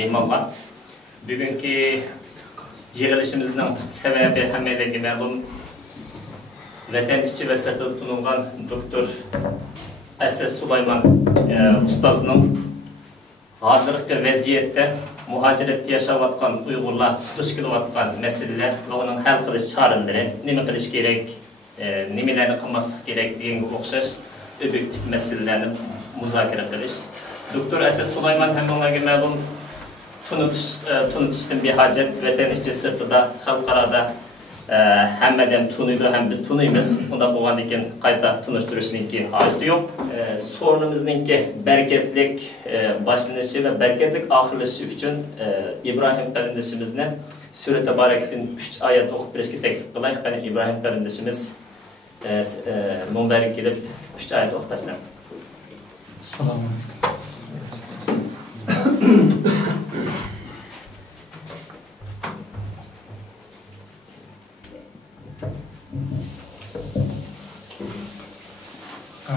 mehmonlar. Bugungi yig'ilishimizning sababi hammalarga ma'lum. Vatan ichi va sirtida tunilgan doktor Asad Sulayman ustozning hozirgi vaziyatda muhojiratda yashayotgan Uyg'urlar duch kelayotgan masalalar va uning hal qilish choralari, nima qilish kerak, nimalarni qilmaslik kerak deganga o'xshash objektiv masalalarni muzokara qilish. Doktor Asad Sulayman hammalarga ma'lum tunutishdan behojat vatan ichi sirtida xalqaro hammadan tunuydi, ham biz tunuymiz. Unda bo'lgan ekan qayta tunishtirishninki hojati yo'q. Sorunimizningki bereketlik boshlanishi va bereketlik oxirlashi uchun İbrahim qarindishimizni Sura Tabarakdan 3 oyat o'qib berishga taklif qilaylik. Qani İbrahim qarindishimiz munbarga kelib 3 oyat o'qib bersin. Assalomu alaykum.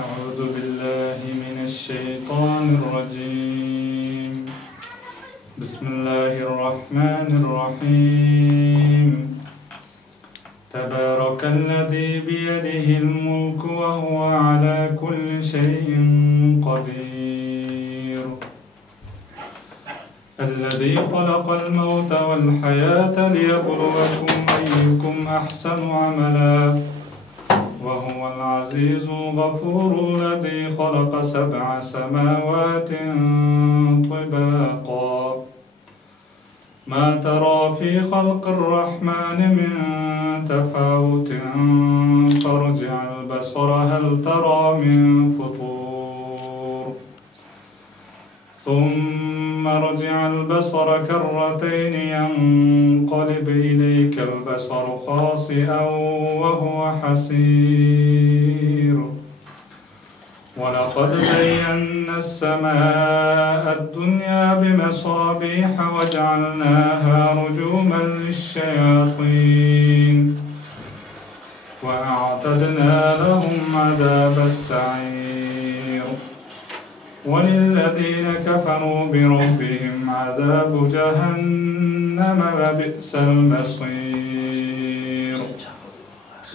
أعوذ بالله من الشيطان الرجيم. بسم الله الرحمن الرحيم. تبارك الذي بيده الملك وهو على كل شيء قدير. الذي خلق الموت والحياة ليبلوكم أيكم أحسن عملا وهو العزيز الغفور الذي خلق 7 سماوات طباقا ما ترى في خلق الرحمن من تفاوت فارجع البصر هل ترى من فطور ثم ارجع البصر كرتين ينقلب إليك البصر خاسئا وهو حسير ولقد زينا السماء الدنيا بمصابيح وجعلناها رجوما للشياطين وأعتدنا لهم عذاب السعير وللذين كفروا بربهم عذاب جهنم وبئس المصير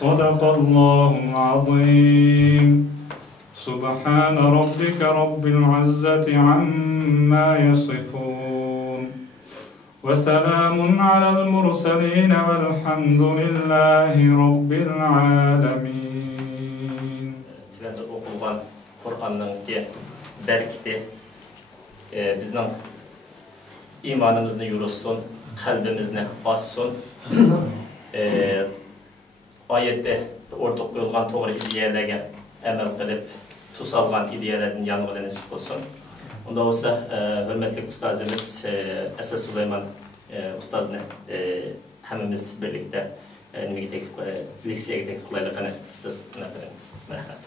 صدق الله العظيم. سبحان ربك رب العزة عما يصفون وسلام على المرسلين والحمد لله رب العالمين. Belki bizden imanımızı yürüsün, kalbimizni bassın. Ayette ortaya koyulgan doğru ideyalarga amal qilib, tusalgan ideyalardan yanıqlı nasip olsun. Onda olsa hürmetli ustazımız Asad Sulayman ustazni hammamiz birlikte leksiyaga taklif qilaylik. Siz marhamat.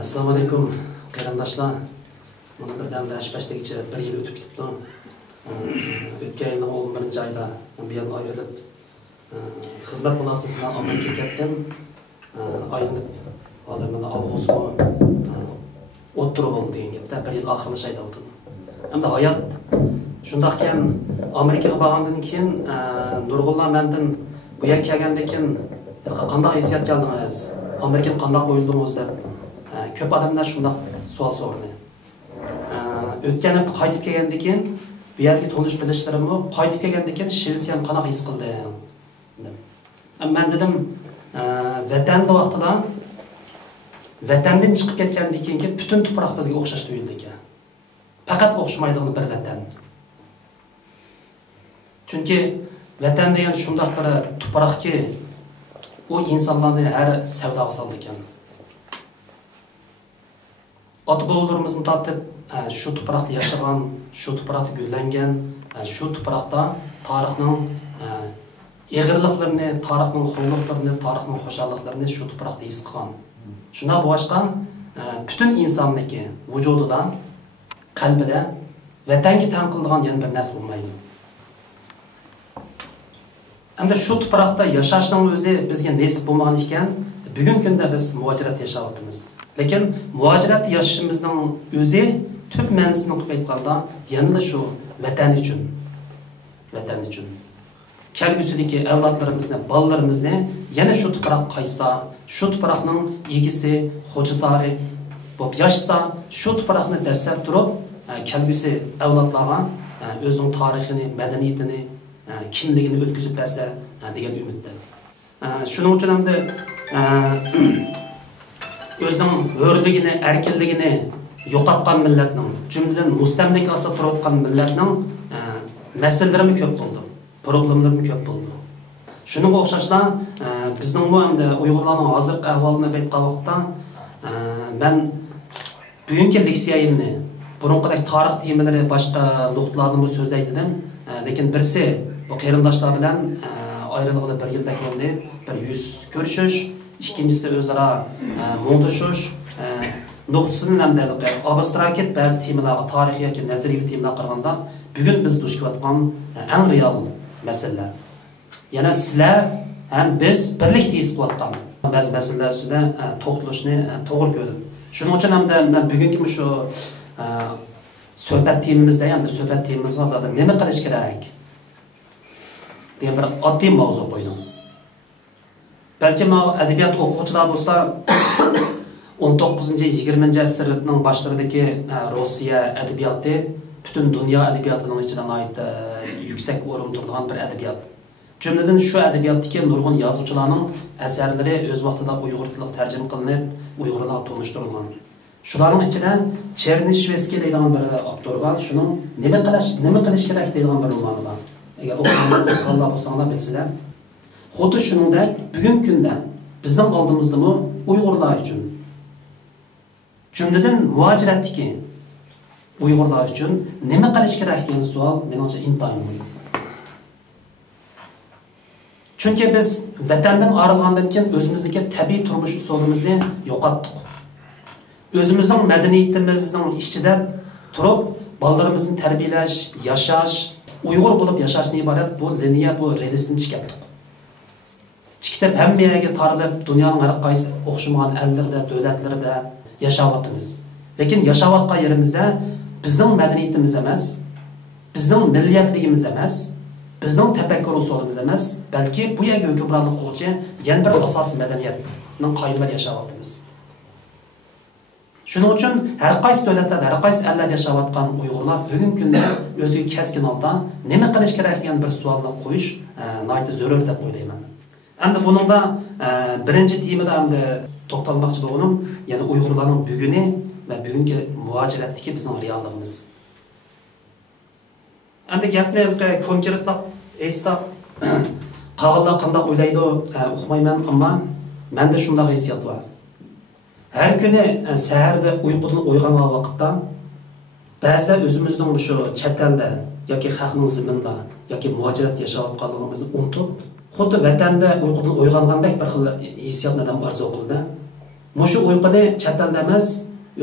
Assalomu alaykum qarindoshlar. Mana birdan Ashbashdagicha 1 yil o'tib ketdi. O'tgan yilning 11-oyda bu yerdan ayrilib xizmat munosabati bilan Amerikaga ketdim. Aylanib hozir mana avgust o'ttirib bo'ldi degan gapda 1 yil oxirlashaydi o'tdi. Hamda hayot shundaqkan Amerikaga borgandan keyin nurg'unlar mendan bu yerga kelgandan keyin qanday hissiyat keldingiz? Amerikaga qanday qo'yildingiz deb ko'p odamlar shunday savol so'radi. O'tgan hafta qaytib kelgandan keyin bu yerga tonish bilishlarimni qaytib kelgandan keyin Shvetsiyaning qanaqa his qilding? Men dedim vatanda vaqtida vatandan chiqib ketgandan keyingi butun tuproq bizga o'xshash tuyuldi ekan. Faqat o'xshamaydigan bir vatan. Chunki vatan degan shundoq bir tuproqki u insonlarni har savdoga soldi ekan. Ota-bobolarimizni tortib shu tuproqda yashagan, shu tuproqda gullangan, shu tuproqda tarixning eg'irliklarini, tarixning xo'rliklarini, tarixning xo'shalliklarini shu tuproqda his qilgan. Shuna boshqan butun insonniki vujudida, qalbida vatanga tan qiladigan yana bir narsa bo'lmaydi. Hamda shu tuproqda yashashning o'zi bizga nasib bo'lmagan ekan, bugungi kunda biz muhojirat yashayapmiz. Lekin muhojirat yashashimizning o'zi tub ma'nosini qilib aytganda, yana shu vatan uchun. Vatan uchun. Kelgusidagi avlodlarimizni, bolalarimizni yana shu tuproq qaysa, shu tuproqning egisi, xo'jadori bo'lib yashasa, shu tuproqni dastlab turib, kelgusi avlodlarga o'zining tarixini, madaniyatini, kimligini o'tkazib bersa degan umidda. Shuning uchun ham o'zining hurligini, erkinligini yo'qotgan millatning, jumladan mustamlika ostida turayotgan millatning masalalari ko'p bo'ldi, problemlari ko'p bo'ldi. Shunga o'xshashla bizning bu hamda Uyg'urlarning hozirgi ahvolini aytgan vaqtda men bugungi leksiyamni burunqidek tarix temalari boshqa nuqtalarni so'zlaydim, lekin birsi bu qarindoshlar bilan ayrılıqda bir yildak bo'ldi, bir yüz ko'rishish, ikkinchisi o'zaro muntashış nuqtasini hamda abstrakit ba'zi temalarga tarixiy yoki nazariy temalar qaraganda bugun biz duch kelayotgan eng real masalalar. Yana sizlar ham biz birlikda his qilayotgan ba'zi masalalar ustida to'xtalishni to'g'ri ko'rdim. Shuning uchun ham men bugungi shu suhbat temamizda, ya'ni suhbat temamizga hozir nima qilish kerak degan bir oddiy mavzu qo'ydim. Balki adabiyot o'quvchilar bo'lsa 19-20 asrlarning boshlaridagi Rossiya adabiyoti butun dunyo adabiyotining ichidan yuksak o'rin turadigan bir adabiyot. Jumladan shu adabiyotdagi nurg'un yozuvchilarning asarlari o'z vaqtida uyg'ur tiliga tarjima qilinib, uyg'urlarga tunishtirilgan. Shularning ichida Chernishevskiy degan bir avtor bor. Shuning nima qilish kerak degan bir romani bor. Agar o'qiganda bo'lsanglar bilsizlar. Xuddi shuningdek bugungi kunda bizning oldimizdami uyg'urlar uchun jumladan muhojiratdagi uyg'urlar uchun nima qilish kerak degan savol menimcha intayin muhim. Chunki biz vatandan ayrilgandan keyin o'zimizdagi tabiiy turmush usulimizni yo'qotdik. O'zimizning madaniyatimizning ichida turib, bolalarimizni tarbiyalash, yashash, uyg'ur bo'lib yashashni iborat bu liniya, bu relsni chiqardik. Chiqib hammaga tarilib, dunyoning har qaysi o'xshamagan ellarda, davlatlarida yashayapmiz. Lekin yashayotgan yerimizda bizning madaniyatimiz emas, bizning milliyatligimiz emas, bizning tafakkur usulimiz emas, balki bu yerga hukmronlik qiluvchi yana bir asosiy madaniyatning qoyilmaqom yashayapmiz. Shuning uchun har qaysi davlatlarda, har qaysi ellarda yashayotgan uyg'urlar bugungi kunda o'ziga keskin holda nima qilish kerak degan bir savolni qo'yish nihoyatda zarur deb o'ylayman. Endi buningda birinchi temada hamda to'xtalmoqchi bo'lganim, ya'ni uyg'urlarning buguni va bugungi muhojiratdagi bizning realligimiz. Endi gapni konkretlab aytsak, qog'illar qanday o'ylaydi uqmayman, ammo menda shunday hissiyot bor. Har kuni saharda uyqudan uyg'ongan vaqtda ba'zida o'zimizning shu chet elda yoki xalqning ziminda yoki muhojirat yashayotganligimizni unutib, xuddi vatanda uyqudan uyg'ongandek bir xil hissiyotni ham orzu qildi. Mushu uyquni chet elda emas,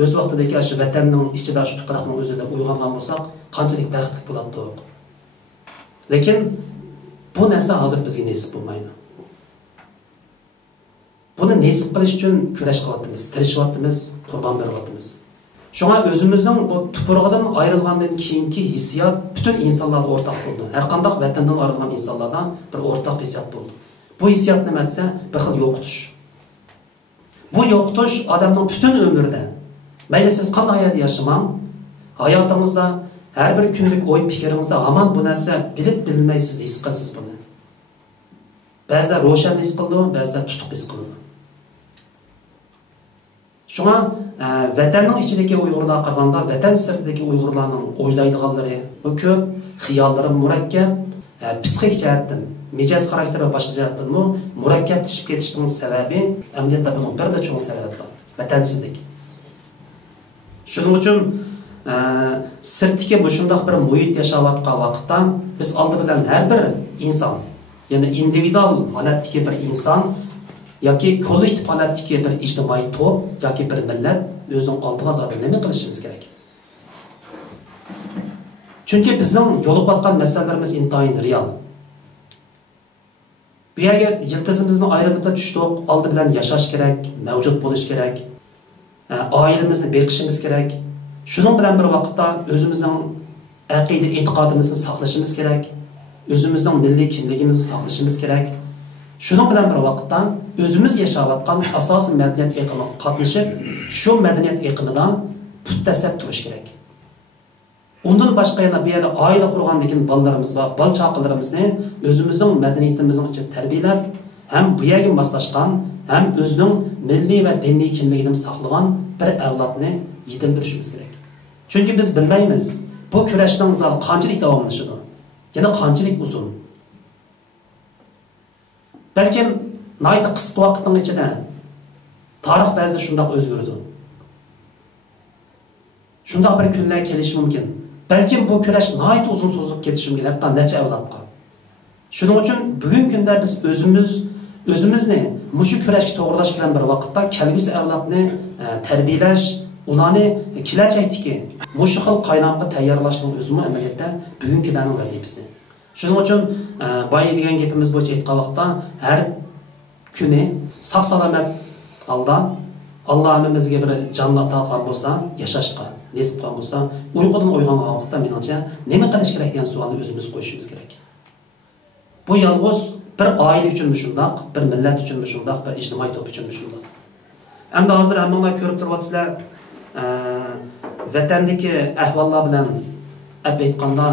o'z vaqtidagi shu vatanning ichida shu tuproqning o'zida uyg'ongan bo'lsak, qanchalik baxtli bo'ladi. Lekin bu narsa hozir bizga nasib bo'lmaydi. Buni nasib qilish uchun kurash qilyapmiz, tirishyapmiz, qurbon beryapmiz. Shunga o'zimizning bu tuprog'idan ayrilgandan keyingi hissiyot butun insonlarga o'rtaq bo'ldi. Har qanday vatandan ayrilgan insonlardan bir o'rtaq hissiyot bo'ldi. Bu hissiyot nima desa, bir xil yo'qotish. Bu yo'qotish odamning butun umrida, mayli siz qanday hayot yashamang, hayotingizda har bir kunlik o'y fikringizda hamon bu narsa bilib bilmaysiz, his qilasiz buni. Ba'zida ro'shan his qildi, ba'zida tutuq his qildi. Shunga vatanning ichidagi uyg'urlar qaraganda vatan sirtidagi uyg'urlarning o'ylaydiganlari bu ko'p, xiyollari murakkab, psixik jihatdan, mijoz xarakteri va boshqa jihatdan murakkablashib ketishining sababi amaliyotda buning birda cho'ng sababi bor, vatansizlik. Shuning uchun sirtdagi bu shunday bir muhit yashayotgan vaqtda biz oldi bilan har bir inson, ya'ni individual holatdagi bir inson yoki kollektiv holatdagi bir ijtimoiy to'p yoki bir millat o'zining oldiga zodi nima qilishimiz kerak? Chunki bizning yo'liqayotgan masalalarimiz intayin real. Bu yerga yiltizimizni ayrilib tushdik, oldi bilan yashash kerak, mavjud bo'lish kerak, oilamizni beqishimiz kerak. Shuning bilan bir vaqtda o'zimizning aqida e'tiqodimizni saqlashimiz kerak. O'zimizning milliy kimligimizni saqlashimiz kerak. Shuning bilan bir vaqtda o'zimiz yashayotgan asosiy madaniyat eqimiga qatnashib, shu madaniyat eqimidan puttasab turish kerak. Undan boshqa yana bu yerda oila qurgandan keyin bolalarimiz va bola chaqalarimizni o'zimizning madaniyatimizning ichida tarbiyalab, ham bu yerga moslashgan, ham o'zining milliy va diniy kimligini saqlagan bir avlodni yetiltirishimiz kerak. Chunki biz bilmaymiz, bu kurashning zor qanchalik davomlashadi, yana qanchalik uzun. Balkim nayta qisqa vaqtning ichida tarix ba'zida shundoq o'zgardi. Shundoq bir kunlar kelishi mumkin. Balkim bu kurash nayta uzun so'zilib ketishi mumkin, hatto necha avlodga. Shuning uchun bugungi kunda biz o'zimizni mushu kurashga to'g'rilash bilan bir vaqtda kelgusi avlodni tarbiyalash, ularni kelajakdagi mushu xil qaynamga tayyorlashning o'zimi amaliyotda bugungilarning vazifasi. Shuning uchun boy degan gapimiz bo'yicha aytgan vaqtda har kuni sog'-salomat holda Alloh hamimizga bir jonli ato qilgan bo'lsa, yashashga nasib qilgan bo'lsa, uyqudan uyg'ongan vaqtda menimcha nima qilish kerak degan savolni o'zimiz qo'yishimiz kerak. Bu yolg'iz bir oila uchun shundoq, bir millat uchun shundoq, bir ijtimoiy to'p uchun shundoq. Endi hozir hammanglar ko'rib turibsizlar, vatandagi ahvollar bilan aytganda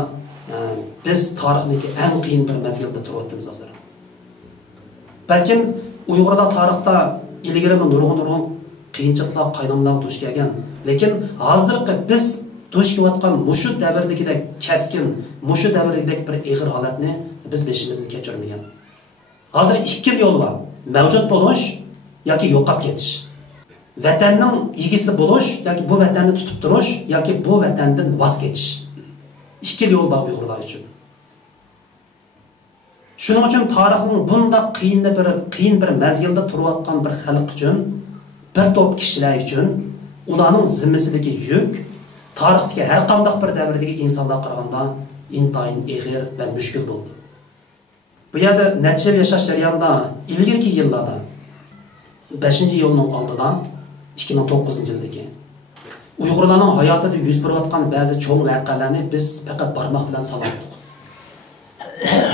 biz tarixdagi eng qiyin bir mazgilda turibmiz hozir. Balkim Uyg'urda tarixda ilgari nurg'un qiyinchiliklar, qaynamlar duch kelgan, lekin hozirgi biz duch kelayotgan mushu davrdagidek keskin, mushu davrdagidek bir ig'ir holatni biz beshimizni kechirmagan. Hozir ikki yo'l bor: mavjud bo'lish yoki yo'qolib ketish. Vatanning egisi bo'lish yoki bu vatanni tutib turish yoki bu vatandan voz kechish. Ikki yo'l bor Uyg'urlar uchun. Shuning uchun tarixning bunda qiyin bir mazgilda turayotgan bir xalq uchun, bir to'p kishilar uchun ularning zimmasidagi yuk tarixdagi har qanday bir davrdagi insonlar qaraganda intayin ig'ir va mushkul bo'ldi. Bu yerda necha yil yashash jarayonida ilgirki yillarda 5-yilning oldidan 2009-yildagi Uyg'urlarning hayotida yuz berayotgan ba'zi cho'ng voqealarni biz faqat barmoq bilan sanardik.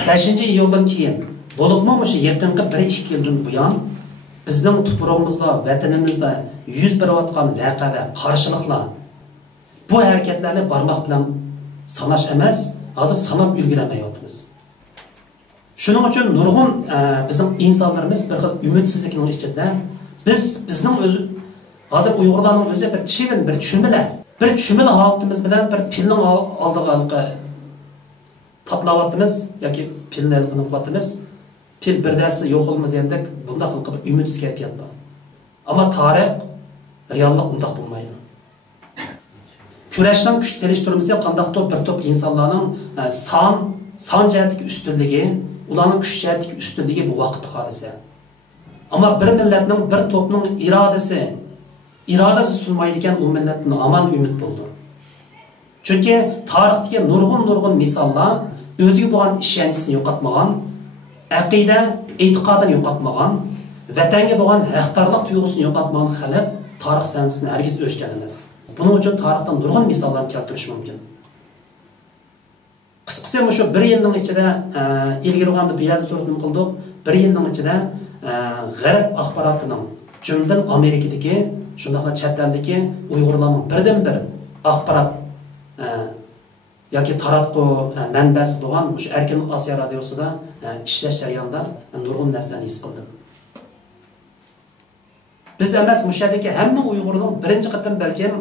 5-yildan keyin bo'libmi o'sha yaqinqi 1-2 yildan buyon bizning tuprog'imizda, vatanimizda yuz berayotgan voqea va qarshiliklar bu harakatlarni barmoq bilan sanash emas, hozir sanab ulgurmayapmiz. Shuning uchun nurg'un bizning insonlarimiz bir xil umidsizlikning ichida bizning o'zi hozir Uyg'urlarning o'zi bir chivin, bir tushunmalar holatimiz bilan bir pilning oldiga tatlayapmiz yoki pilni qilib qo'yapmiz. Pil birdasi yo'q bo'lmaz endi bunday qilib umidsiz kayfiyat bor. Ammo tarix reallik bunday bo'lmaydi. Kurashning kuch selishtirmasi qandaqdir bir to'p insonlarning son jihatdagi ustunligi, ularning kuch jihatdagi ustunligi bu vaqt hodisa. Ammo bir millatning, bir to'pning irodasi sunmaydigan u millatning aman umid bo'ldi. Chunki tarixdagi nurg'un misollar o'ziga bo'lgan ishonchisini yo'qotmagan, aqida, e'tiqodini yo'qotmagan, vatanga bo'lgan haqdorlik tuyg'usini yo'qotmagan xalq tarix sahnasini hargiz o'chgan emas. Buning uchun tarixdan nurg'un misollarni keltirish mumkin. Qisqasi shu 1 yilning ichida ilgari o'g'anda bu yerda turib qildik. 1 yilning ichida g'arb axborotining, jumladan Amerikadagi, shundaqla chet eldagi Uyg'urlarning birdan-bir axborot yoki taratqu manbasi bo'lgan shu Erkin Osiyo radiosida ishlash jarayonida nurg'un narsani his qildim. Biz emas, mushadagi hamma Uyg'urning birinchi qatam balkim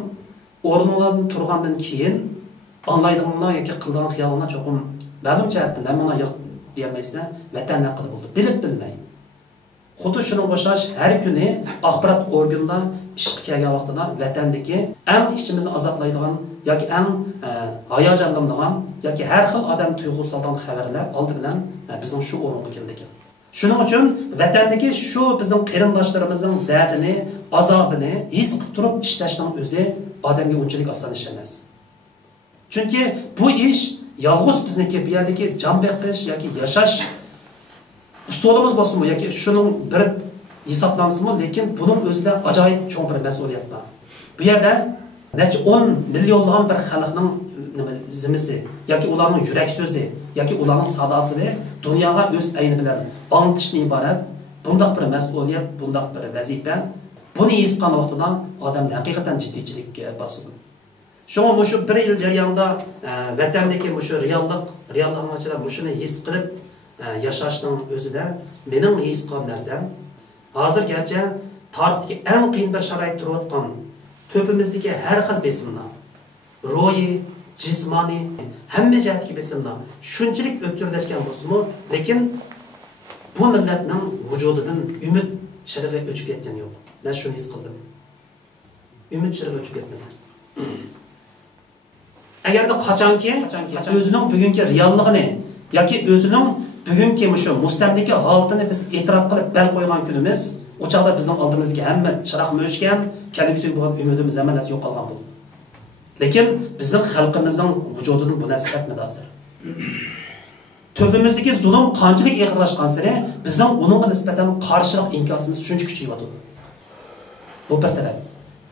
o'rnidan turgandan keyin anlaydiganlar yoki qilgan xiyollar cho'qim ma'lum jihatdan hamma yo'q deyamaysiz, vatan haqida bo'ldi. Bilib-bilmay. Xuddi shuni o'xshash har kuni axborot organida ishga kelgan vaqtida vatandagi eng ichimizni azoblaydigan yoki eng hayajonlanadigan yoki har xil odam tuyg'usi olgan xabarlar oldi bilan bizning shu o'ringa keldik. Shuning uchun vatandagi shu bizning qarindoshlarimizning dardini, azobini his qilib turib ishlashning o'zi odamga unchalik oson ish emas. Chunki bu ish yolg'iz bizniki bu yerdagi jon beqish yoki yashash usulimiz bo'lsinmi yoki shuning bir hisoblansinmi, lekin buning o'zida ajoyib cho'ng bir mas'uliyat bor. Bu yerda necha 10 millionlagan bir xalqning zimisi yoki ularning yurak so'zi yoki ularning sadosini dunyoga o'z ayni bilan anglitishdan iborat bundoq bir mas'uliyat, bundoq bir vazifa. Buni his qilgan vaqtida odam haqiqatan jiddiychilikka bosadi. Shunga shu 1 yil jarayonida vatandagi shu reallikning ichida shuni his qilib yashashning o'zida mening his qilgan narsam hozir garchi tarixdagi eng qiyin bir sharoit turayotgan to'pimizdagi har xil besimlar ro'yi, jismoniy hamma jihatdagi besimlar shunchalik o'tkirlashgan bo'lsa-mu, lekin bu millatning vujudidan umid chirig'i o'chib ketgani yo'q. Men shuni his qildim. Umid chirig'i o'chib ketmadi. Agarda qachonki o'zining bugungi realligini yoki o'zining bugungi shu mustamlika holatini biz e'tirof qilib bel qo'ygan kunimiz, o chaqda bizning oldimizga hamma chiroq o'chgan, kelgusiga bo'lgan umidimiz hamma narsa yo'qolgan bo'ldi. Lekin bizning xalqimizning vujudidan bu narsa ketmadi hozir. To'pimizdagi zulm qanchalik ig'irlashgan sari bizning uningga nisbatan qarshilik inkosimiz shuncha kuchayyapti. Bu bir taraf.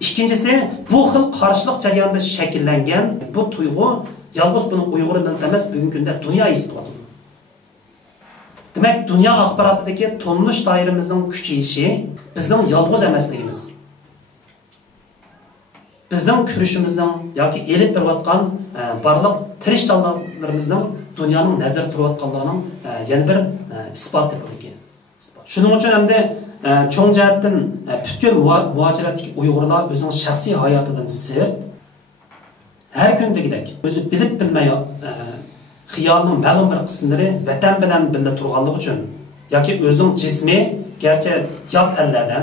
İkincisi, bu xil qarshilik jarayonida shakllangan bu tuyg'u yolg'iz buni Uyg'ur millati emas, bugungi kunda dunyo his qilyapti. Demak, dunyo axborotidagi tonilish doiramizning kuchayishi bizning yolg'iz emasligimiz. Bizning kurishimizning yoki elib berayotgan barliq tirishchilarimizning dunyoning nazar turayotganligining yana bir isboti bo'lgan. Shuning uchun hamda cho'ng jihatdan butkul muhojiratdagi Uyg'urlar o'zining shaxsiy hayotidan sirt har kundagidek o'zi bilib bilmay xiyolining ma'lum bir qismlari vatan bilan birga turganligi uchun yoki o'zining jismi garchi yot ellarda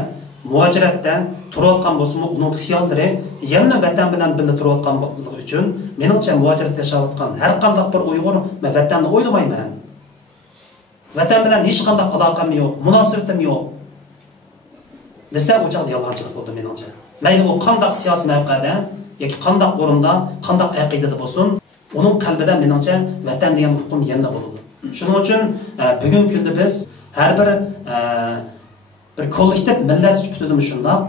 muhojiratda turayotgan bo'lsa-mu, uning xiyollari yana vatan bilan birga turayotganligi uchun meningcha muhojiratda yashayotgan har qanday bir Uyg'ur men vatanni o'ylamayman. Vatan bilan hech qanday aloqam yo'q, munosabatim yo'q. Desa bu chaqda yolg'onchilik bo'ldi meningcha. Mayli u qanday siyosiy mavqeda yoki qanday o'rinda, qanday aqidada bo'lsin, uning qalbida meningcha vatan degan hukm yana bo'ladi. Shuning uchun bugungi kunda biz har bir kollektiv millat sifatida shundoq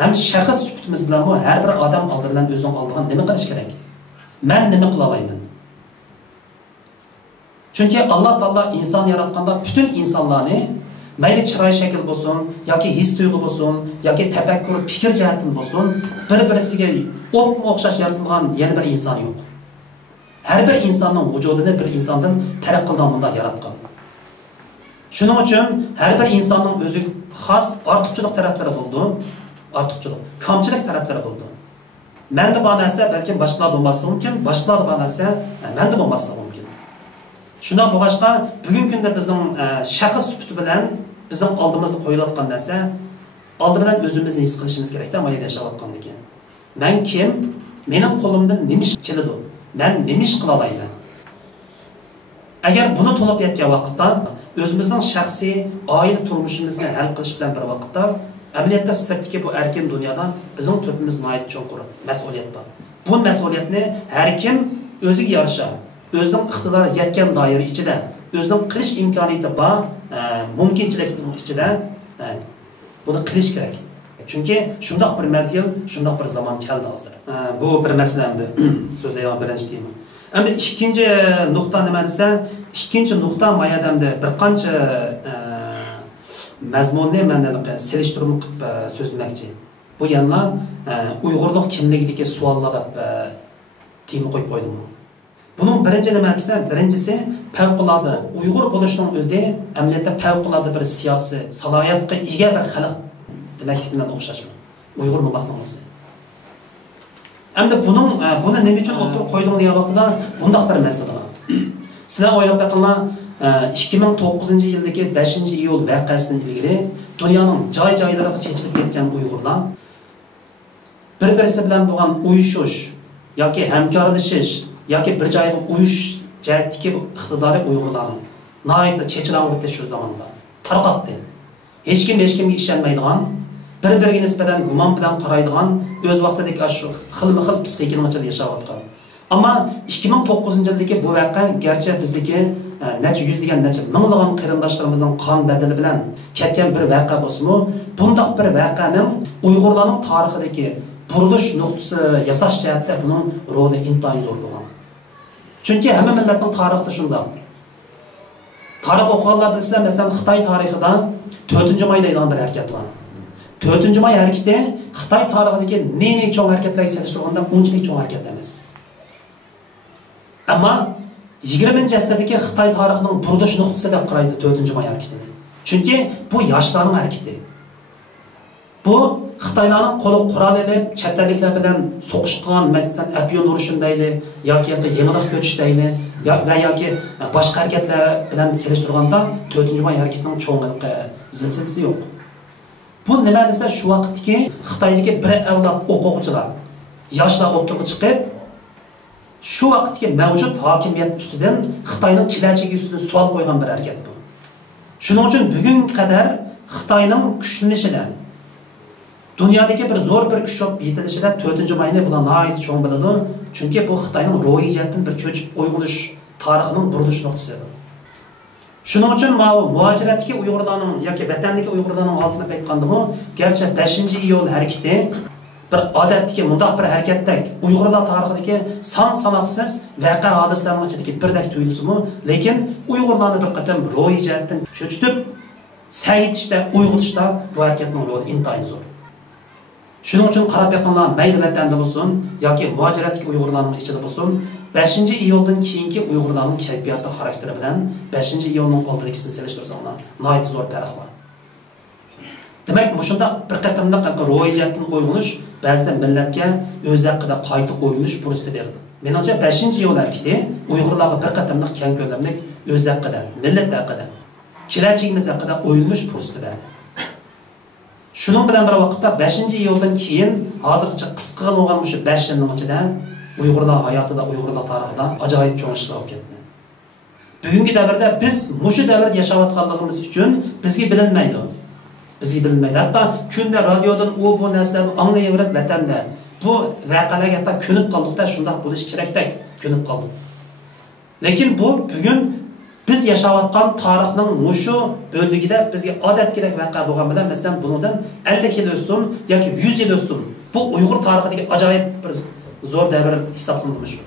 ham shaxs sifatimiz bilan har bir odam oldidan o'zing oldigan nima qilish kerak? Men nima qila olaman? Chunki Alloh taolo inson yaratganda butun insonlarni mayli chiroy shakl bo'lsin, yoki his tuyg'u bo'lsin, yoki tafakkur, fikr jihatdan bo'lsin, bir-birisiga o'xshash yaratilgan yana bir inson yo'q. Har bir insonning vujudini bir insondan farq qilgan bunda yaratgan. Shuning uchun har bir insonning o'zi xos ortiqchilik taraflari bo'ldi, kamchilik taraflari bo'ldi. Menda bor narsa balki boshqalar bo'lmasa mumkin, boshqalar bor narsa menda bo'lmasa mumkin. Shunday bo'lg'achqa bugungi kunda bizning shaxs sifati bilan bizning oldimizga qo'yilayotgan narsa oldi bilan o'zimizni his qilishimiz kerak-da, mayda yashayotgandan keyin. Men kim? Mening qo'limdan nima ish keladi? Men nima ish qila olaman? Agar buni to'lib yetgan vaqtda o'zimizning shaxsiy oila turmushimizni hal qilish bilan bir vaqtda amaliyotda sirtdagi bu erkin dunyoda bizning to'pimiz nihoyat cho'nqur mas'uliyat bor. Bu mas'uliyatni har kim o'ziga yarasha o'zining iqtidori yetgan doira ichida, o'zining qilish imkoniyati bor, mumkinchilikning ichida buni qilish kerak. Chunki shundoq bir mazgil, shundoq bir zamon keldi hozir. Bu bir masalamdi. So'zlaydigan birinchi tema. Endi ikkinchi nuqta nima desa, ikkinchi nuqta mayadamda bir qancha mazmunni men selishtirib so'zlamoqchi. Bu yana Uyg'urlik kimligidagi savollar deb tema qo'yib qo'ydim. Bunun birinci nima desa, birincisi favqulodda Uyg'ur bo'lishning o'zi amaliyotda favqulodda bir siyosiy salohiyatga ega bir xalq demak bilan o'xshash. Uyg'ur bo'lmoqning o'zi. Endi buni nima uchun o'tirib qo'ydim degan vaqtda bundoq bir masala. Sizlar o'ylab boqinglar, 2009-yildagi 5-iyul voqeasidan ilgari dunyoning joy-joylariga chechilib ketgan Uyg'urlar bir-birisi bilan bo'lgan uyushish yoki hamkorlashish yoki bir joyga uyish jihatdagi iqtidori Uyg'urlarning nihoyatda chechilib shu zamonda tarqatdi. Hech kimga ishonmaydigan, bir-biriga nisbatan gumon bilan qaraydigan, o'z vaqtidagi shu xilma-xil psixikalik yashayotgan. Ammo 2009-yildagi bu voqea garchi bizdagi necha yuzlagan, necha minglagan qarindoshlarimizning qon badali bilan ketgan bir voqea bo'lsa-mu, bundoq bir voqeaning Uyg'urlarning tarixidagi burilish nuqtasi yasash jihatda buning roli intayin zo'r bo'lgan. Chunki hamma millatning tarixi shunday. Tarix o'qiganlar bilsizlar, masalan, Xitoy tarixida 4-may deydigan bir harakat bor. 4-may harakati Xitoy tarixidagi ne cho'ng harakatlarga solishtirganda unchalik cho'ng harakat emas. Ammo 20-asrdagi Xitoy tarixining burilish nuqtasi deb qaraydi 4-may harakatini. Chunki bu yoshlarning harakati. Bu Xitoylarning qo'li qurol elib, chet elliklar bilan so'qishgan, masalan, Afyon urushi deyli, yoki yangilik ko'chish deyli, yoki boshqa harakatlar bilan solishtirganda 4-may harakatining cho'ng'iligi, zilzilasi yo'q. Bu nima desa, shu vaqtdagi Xitoydagi bir avlod o'quvchilar, yoshlar o'tirib chiqib, shu vaqtdagi mavjud hokimiyat ustidan Xitoyning kelajagi ustidan savol qo'ygan bir harakat bu. Shuning uchun bugunga qadar Xitoyning kuchlanishida, dunyodagi bir zo'r bir kuch yetilishida 4-mayni bilan nihoyat cho'ng bo'ladi. Chunki bu Xitoyning ro'yi jihatdan bir cho'chib uyg'onish tarixining burilish nuqtasidir. Shuning uchun muhojiratdagi Uyg'urlarning yoki vatandagi Uyg'urlarning oldini aytgandimi, garchi 5-iyul harakati bir odatdagi mundaq bir harakatdak Uyg'urlar tarixidagi son sanoqsiz voqea hodisalarning ichidagi birdek tuyulsa-mu, lekin Uyg'urlarni bir qatam ro'yi jihatdan cho'chitib, sayitishda, uyg'otishda bu harakatning roli intayin zo'r. Shuning uchun qarab yaqinlar mayli vatanda bo'lsin yoki muhojiratdagi Uyg'urlarning ichida bo'lsin, 5-iyuldan keyingi Uyg'urlarning kayfiyati xarakteri bilan 5-iyulning oldidagisini solishtirsanglar, nihoyat zo'r farq bor. Demak, shunda bir qatamliq ro'yijatdan uyg'onish ba'zida millatga o'z haqida qayta o'ylash fursati berdi. Menimcha 5-iyul harakati Uyg'urlarga bir qatamliq keng ko'lamli o'z haqida, millat haqida, kelajagimiz haqida o'ylash fursati berdi. Shuning bilan bir vaqtda 5-iyuldan keyin hozircha qisqa bo'lgan shu 5 yilning ichida Uyg'urlar hayotida, Uyg'urlar tarixida ajoyib cho'ng ishlar bo'lib ketdi. Bugungi davrda biz mushu davrda yashayotganligimiz uchun bizga bilinmaydi. Bizga bilinmaydi. Hatto kunda radiodan u bu narsalarni anglayverib vatanda bu voqealarga hatto ko'nib qoldikda, shunday bo'lish kerakdek ko'nib qoldik. Lekin bu bugun biz yashayotgan tarixning mushu bo'ldigida bizga odatdagidek voqea bo'lgan bilan, masalan, bundan 50 yil o'tsin yoki 100 yil o'tsin, bu Uyg'ur tarixidagi ajoyib bir zo'r davr hisoblanadi shu.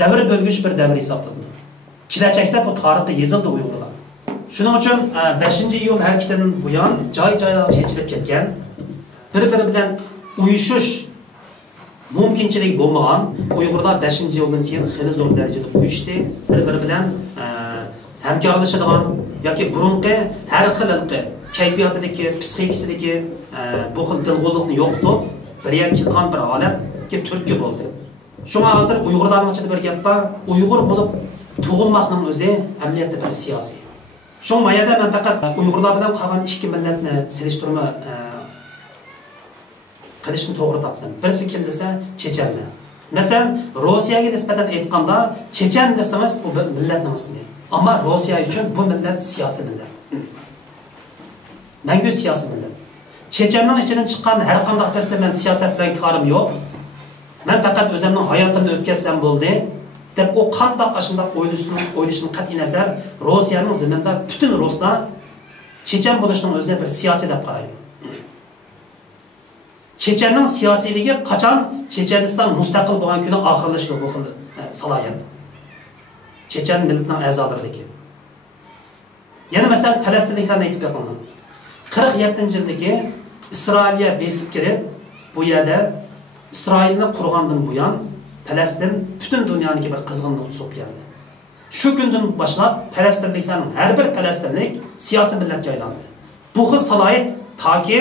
Davr bo'lgich bir davr hisoblanadi. Kelajakda bu tarixda yozildi Uyg'urlar. Shuning uchun 5-iyul harakatidan buyon joy-joylar chechilib ketgan, bir-biri bilan uyushish mumkinchilik bo'lmagan Uyg'urlar 5-iyuldan keyin xili zo'r darajada uyushdi, bir-biri bilan hamkorlashadigan yoki burunqi har xilqi kayfiyatidagi, psixikasidagi bu xil dilg'o'llikni yo'qotib, birga kelgan bir holatga turtki bo'ldi. Shunga hozir Uyg'urlarning ichida bir gap bor, Uyg'ur bo'lib tug'ilmoqning o'zi amaliyotda bir siyosiy. Shu mayada men faqat Uyg'urlar bilan qolgan ikki millatni selishtirma qilishni to'g'ri topdim. Birisi kim desa, chechenlar. Masalan, Rossiyaga nisbatan aytganda, chechen desangiz bu bir millatning ismi. Ammo Rossiya uchun bu millat siyosiy millat. Mangu siyosiy millat. Chechenning ichidan chiqqan har qanday narsa men siyosat bilan ko'rim yo'q. Men faqat o'zimning hayotimni o'tkazsam bo'ldi deb o qanday qashindaq o'ylashni qat'iy nazar Rossiyaning ziminda butun ruslar chechen bo'lishning o'zini bir siyosiy deb qaraydi. Chechenning siyosiyligi qachon Checheniston mustaqil bo'lgan kuni oxirlashdi bu xil salohiyat. Chechen millatining a'zolariga. Yana masalan Falastinliklarni aytib beraman. 47-yildagi Isroilga besib kirib, bu yerda Isroilni qurgandan buyon Falastin butun dunyodagi bir qizg'inlik tushib keldi. Shu kundan boshlab Falastinliklarning har bir falastinlik siyosiy millatga aylandi. Bu xil salohiyat toki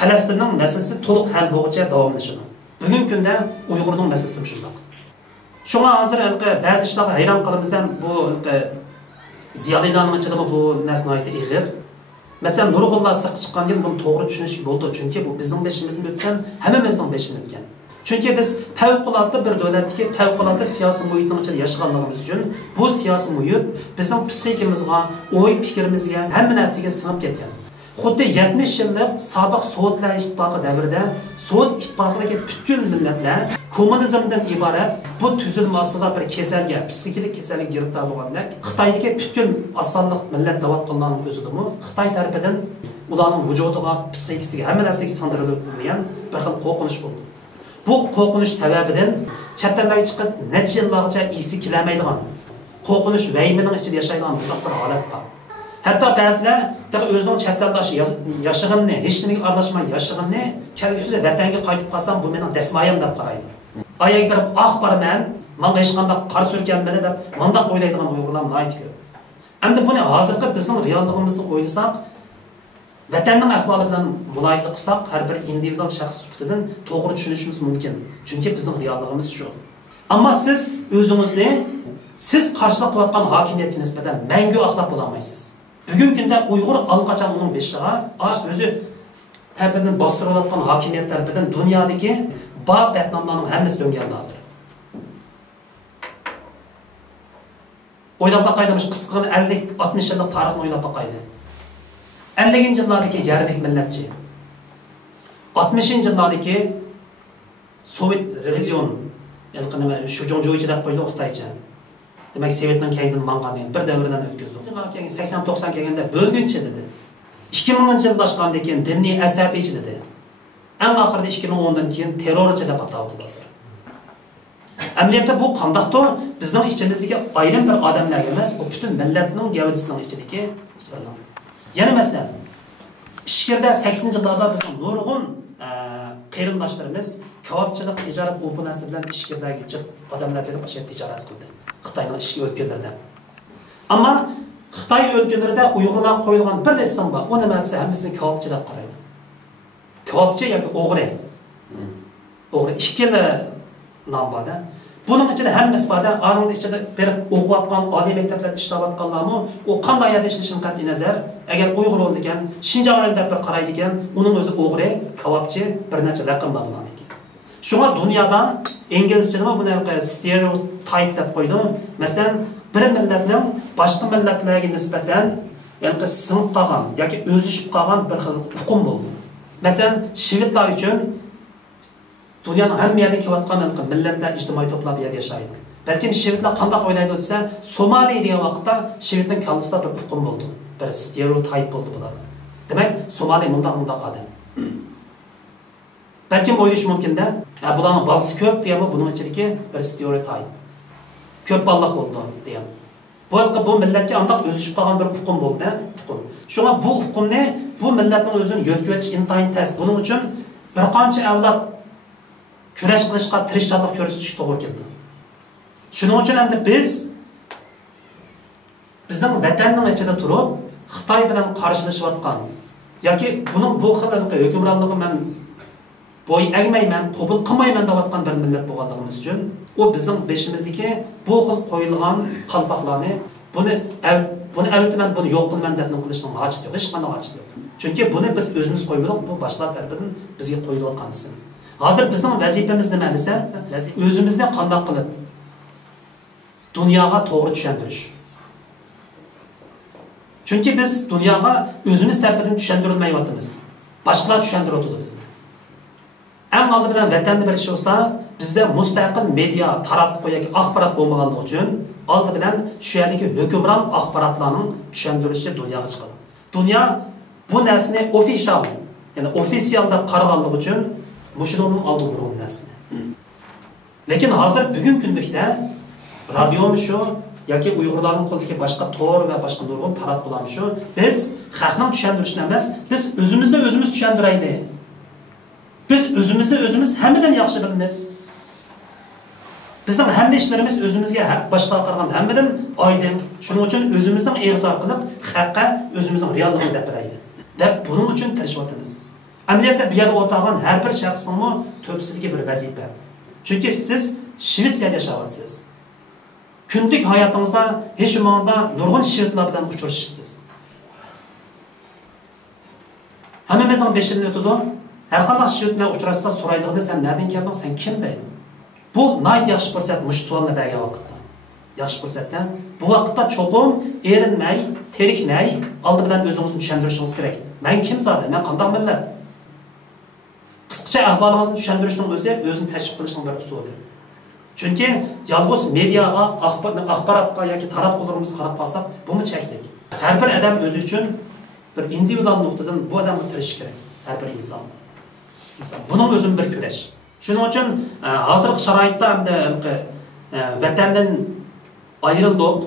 Falastinning masalasi to'liq hal bo'lguncha davomlashadi. Bugungi kunda Uyg'urning masalasi shunday. Shunga hozir ba'zi ishlarga hayron qolamizdan bu ziyolilarning ichida bu nasnoyat ig'ir. Masalan, Nurg'ullar sirq chiqqandan buni to'g'ri tushunish bo'ldi, chunki bu bizning beshimizdan o'tgan, hammamizning beshidan o'tgan. Chunki biz favqulodda bir davlatdagi favqulodda siyosiy muhitning ichida yashaganligimiz uchun bu siyosiy muhit bizning psixikimizga, o'y fikrimizga, hamma narsaga singib ketgan. Xuddi 70 yillik sobiq Sovetlar ittifoqi davrida Sovet ittifoqidagi butkul millatlar kommunizmdan iborat bu tuzilma ostida bir kasalga, psixik kasalga giribtor bo'lgandek, Xitoydagi butkul osonlik millat davatqonlarning o'zidimi Xitoy tarafidan ularning vujudiga, psixikasiga, hamma narsaga sindirilib qo'yilgan bir xil qo'rqinish bo'ldi. Bu qo'rqinish sababidan chet ellarga chiqib necha yillarcha esi kelmaydigan qo'rqinish vaymining ichida yashaydigan bir holat bor. Hatto ba'zilar o'zining chet eldashi yashaganini, hech nimaga aralashmay yashaganini kelgusida vatanga qaytib qolsam bu mening dasmoyam deb qaraydi. Ayaga kirib borman, menga hech qanday qarshi surkanmadi deb mundaq o'ylaydigan Uyg'urlar nayt ko'p. Endi buni hozirgi bizning realligimizni o'ylasak, vatanning ahvoli bilan muloyiza qilsak, har bir individual shaxs sifatida to'g'ri tushunishimiz mumkin. Chunki bizning realligimiz shu. Ammo siz o'zingizni siz qarshilik qilayotgan hokimiyatga nisbatan mangu aqlab bo'la olmaysiz. Bugungi kunda Uyg'ur alqachon uning beshiga o'zi tarafidan bostirilayotgan hokimiyat tarafidan dunyodagi bor batnomlarning hammasi döngeldi hozir. O'ylab baqaymiz, qisqagan 50-60 yillik tarixni o'ylab baqaydi. 50-yillardagi yarlik millatchi, 60-yillardagi Sovet revizion, ya'ni shu jonjo'yichi deb qo'ydi Xitoycha. Demak, Sovetning keyindan mangan bir davrdan o'tkazdi. 80-90 kelganda bo'lguncha dedi. 2000-yil boshlangandan keyin diniy asabiychi dedi. Eng oxirida 2010dan keyin terrorchi deb ataldi hozir. Amaliyotda bu qandaqdir bizning ichimizdagi ayrim bir odamlar emas, bu butun millatning gavdasining ichidagi ishlardan. Yana masalan, Ishkirda 80-yillarda bizning nurg'un qarindoshlarimiz kavobchilik tijorat o'pinasi bilan Ishkirdagi odamlar berib o'sha tijorat qildi. Xitoyning ishki o'lkalarida. Ammo Xitoy o'lkalarida Uyg'urlar qo'yilgan bir ism bor. U nima desa hammasini kavobchi deb qaraydi. Kavobchi yoki o'g'ri. O'g'ri ikkala nom borda. Buning ichida hammasi borda, aning ichida berib o'qiyotgan, oliy maktablarda ishlayotganlarmi, u qanday hayot yashashini qat'iy nazar, agar Uyg'ur bo'lgan, Shinjongda bir qaraydigan, uning o'zi o'g'ri, kavobchi bir necha raqamlar bilan ekan. Shunga dunyoda inglizchada bunaqa stereotype deb qo'ydi. Masalan, bir millatning boshqa millatlarga nisbatan ya'ni sinib qolgan yoki o'zishib qolgan bir xil hukm bo'ldi. Masalan, shvedlar uchun dunyoning hamma yeridan kelayotgan millatlar ijtimoiy to'plab yerda yashaydi. Balkim shvedlar qanday o'ylaydi desa, Somaliya degan vaqtda shvedning kallasida bir hukm bo'ldi. Bir stereotype bo'ldi bular. Demak, Somaliya mundaq odam. Balkim o'ylash mumkin-da, bularning balasi ko'p deganmi, buning ichidagi bir stereotype. Ko'p balliq bo'ldi degan. Bu millatga aniq o'sishib qolgan bir hukm bo'ldi, hukm. Shunga bu hukmni bu millatning o'zini yo'tkatish intayin tez. Buning uchun bir qancha avlod kurash qilishga tirishchilik ko'rsatish to'g'ri keldi. Shuning uchun endi bizning vatanning ichida turib, Xitoy bilan qarshilashayotgan yoki buning bu xil hukmronligi men bo'y egmayman, qabul qilmayman deyotgan bir millat bo'lganligimiz uchun, u bizning beshimizdagi bu xil qo'yilgan qalpoqlarni buni avtoman buni yo'q qilman deb qilishning hojati yo'q, hech qanday hojati yo'q. Chunki buni biz o'zimiz qo'ymadik, bu boshqa tarafidan bizga qo'yilayotgan isim. Hozir bizning vazifamiz nima desa, o'zimizni qanday qilib dunyoga to'g'ri tushuntirish. Chunki biz dunyoga o'zimiz tarafidan tushuntirilmayapmiz. Boshqalar tushuntiryapti bizni. Eng oldi bilan vatanda bir ish bo'lsa, bizda mustaqil media taratquv yoki axborot bo'lmaganligi uchun oldi bilan shu yerdagi hukmron axborotlarning tushuntirilishi dunyoga chiqadi. Dunyo bu narsani official, ya'ni official deb qaraganligi uchun mushunning oldi urgan narsani. Lekin hozir bugun kundlikda radiomi shu yoki Uyg'urlarning qo'lidagi boshqa tor va boshqa nurg'un taratquwlar shu, biz xalqning tushuntirishini emas, biz o'zimizni o'zimiz tushuntiraylik. Biz o'zimizni o'zimiz hammadan yaxshi bilamiz. Bizning hamma ishlarimiz o'zimizga boshqa qaraganda hammadan oydin. Shuning uchun o'zimizning eg'iz orqali xalqqa o'zimizning realligini deb beraylik. Deb buning uchun tirishyapmiz. Amaliyotda bu yerda o'tirgan har bir shaxsning to'psiligi bir vazifa. Chunki siz Shvetsiyada yashayapsiz. Kunlik hayotingizda hech qanday nurg'un shvedlar bilan uchrashasiz. Hammamizning beshimizda o'tadi. Her qanday shvedlar uchrashsa so'raydiganda sen nereden kelding, sen kim deydi. Bu nayt yaxshi fursat mush savolni bergan vaqtda. Yaxshi fursatda bu vaqtda cho'qim erinmay, terikmay, oldi bilan o'zingizni tushuntirishingiz kerak. Men kim zodi? Men qanday millat? Qisqacha ahvolingizni tushuntirishning o'zini tashviq qilishning bir usuli. Chunki yolg'iz mediaga, axborotga yoki taratquwlarimizni qarab qolsak, bu mu cheklik. Har bir odam o'zi uchun bir individual nuqtadan bu odamni tirish kerak. Har bir inson. Bunun o'zin bir kurash. Shuning uchun hozirgi sharoitda hamda vatandan ayrildik,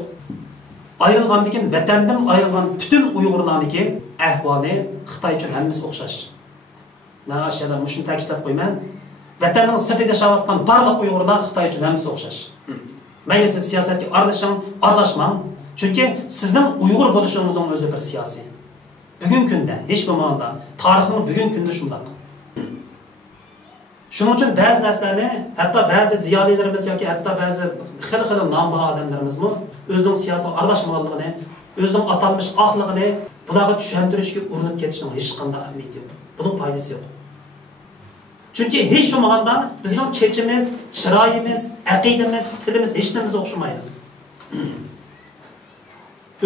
ayrılgandan keyin vatandan ayrılgan bütün Uyg'urlarniki ahvoli Xitoy uchun hammasi o'xshash. Men aşağıda mushuni ta'kidlab qo'yman. Vatanning sirtida yashayotgan barliq Uyg'urlar Xitoy uchun hammasi o'xshash. Mayli siz siyosatga aralashing, aralashmang. Chunki sizning Uyg'ur bo'lishingizning o'zi bir siyosiy. Bugungi kunda hech bo'lmaganda tarixning bugungi kunda shunday. Shuning uchun ba'zi narsalarni, hatto ba'zi ziyolilarimiz yoki hatto ba'zi xil-xil nomli odamlarimizmi o'zining siyosiy aralashmaganligini, o'zining atalmış axligini bularga tushuntirishga urinib ketishning hech qanday ahamiyati yo'q. Buning foydasi yo'q. Chunki hech bo'lmaganda bizning chechimiz, chiroyimiz, aqidamiz, tilimiz hech narsa o'xshamaydi.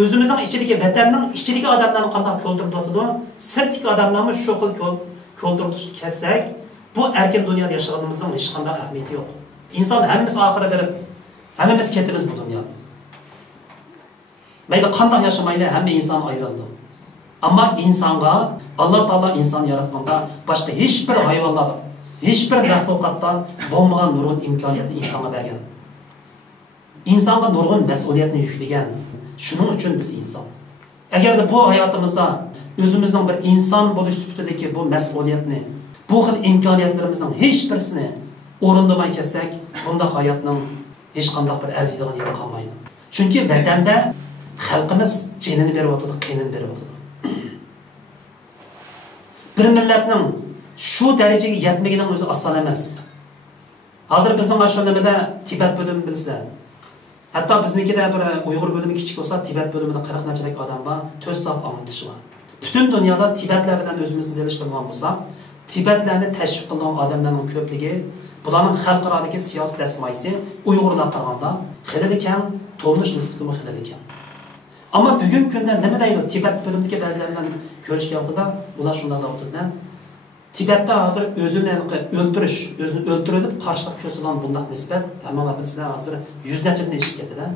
O'zimizning ichidagi vatanning ichidagi odamlarni qanday ko'ldirib o'tadi, sirtdagi odamlarni shu xil ko'ldirib ketsak, bu erkin dunyoda yashaganimizning hech qanday ahamiyati yo'q. Inson hammasi oxiri berib, hammamiz ketimiz bu dunyoda. Mayli qanday yashamayli, hamma inson ayrildi. Ammo insonga Alloh taolo inson yaratganda boshqa hech bir hayvonlar, hech bir maxluqotdan bo'lmagan nurg'un imkoniyatni insonga bergan. İnsonga nurg'un mas'uliyatni yuklagan. Shuning uchun biz inson. Agarda bu hayotimizda o'zimizning bir inson bo'lish sifatidagi bu mas'uliyatni, bu xil imkoniyatlarimizning hech birisini o'rindamay ketsak, bunda hayotning hech qanday bir arziydigan yeri qolmaydi. Chunki vatanda xalqimiz jinini berib o'tadi, qinini berib o'tadi. Bir millatning shu darajaga yetmagining o'zi oson emas. Hozir bizning mashhurligida Tibet bo'limi bilsa, hatto biznikida bir Uyg'ur bo'limi kichik bo'lsa, Tibet bo'limida 40 nachalik odam bor, 4 soat anglatish bor. Butun dunyoda Tibetlar bilan o'zimizni zelishtirgan bo'lsak, Tibetlarni tashviq qilgan odamlarning ko'pligi, bularning xalqarodagi siyosiy tasmaysi Uyg'urlar qaraganda xilli kam, to'lnish nisbati xilli kam. Ammo bugungi kunda nima deydi? Tibet bo'limidagi ba'zilar bilan ko'rishga vaqtida ular shunday deydi. Tibetda hozir o'zini o'ldirish, o'zini o'ldirib qarshilik ko'rsatilgan bunday nisbat tamamen bilsizlar hozir 100 nachadan eshib ketdi-da.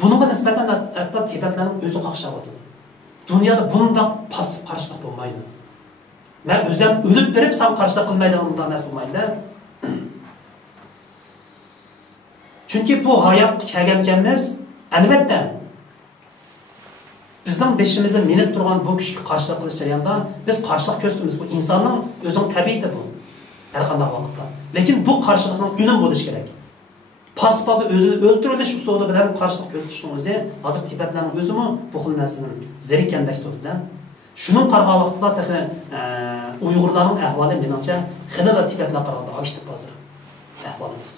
Bunga nisbatan hatto Tibetlarning o'zi qaqshab o'tadi. Dunyoda bunday passiv qarshilik bo'lmaydi. Men o'zim o'lib berib sam qarshilik qilmaydigan bunday narsa bo'lmaydi. Chunki bu hayotga kelganimiz albatta bizning beshimizda minib turgan bu kuchga qarshilik qilish jarayonida biz qarshilik ko'rsatamiz. Bu insonning o'zining tabiati bu. Har qanday vaqtda. Lekin bu qarshilikning unum bo'lishi kerak. Passportda o'zini o'ldirilish usuli bilan qarshilik ko'rsatishning o'zi hozir Tibetlarning o'zimi bu xil narsadan zerikkandek turdi-da. Shuning qarg'a vaqtida Uyg'urlarning ahvoli menimcha xilala Tibetlar qaraganda ochdi hozir ahvolimiz.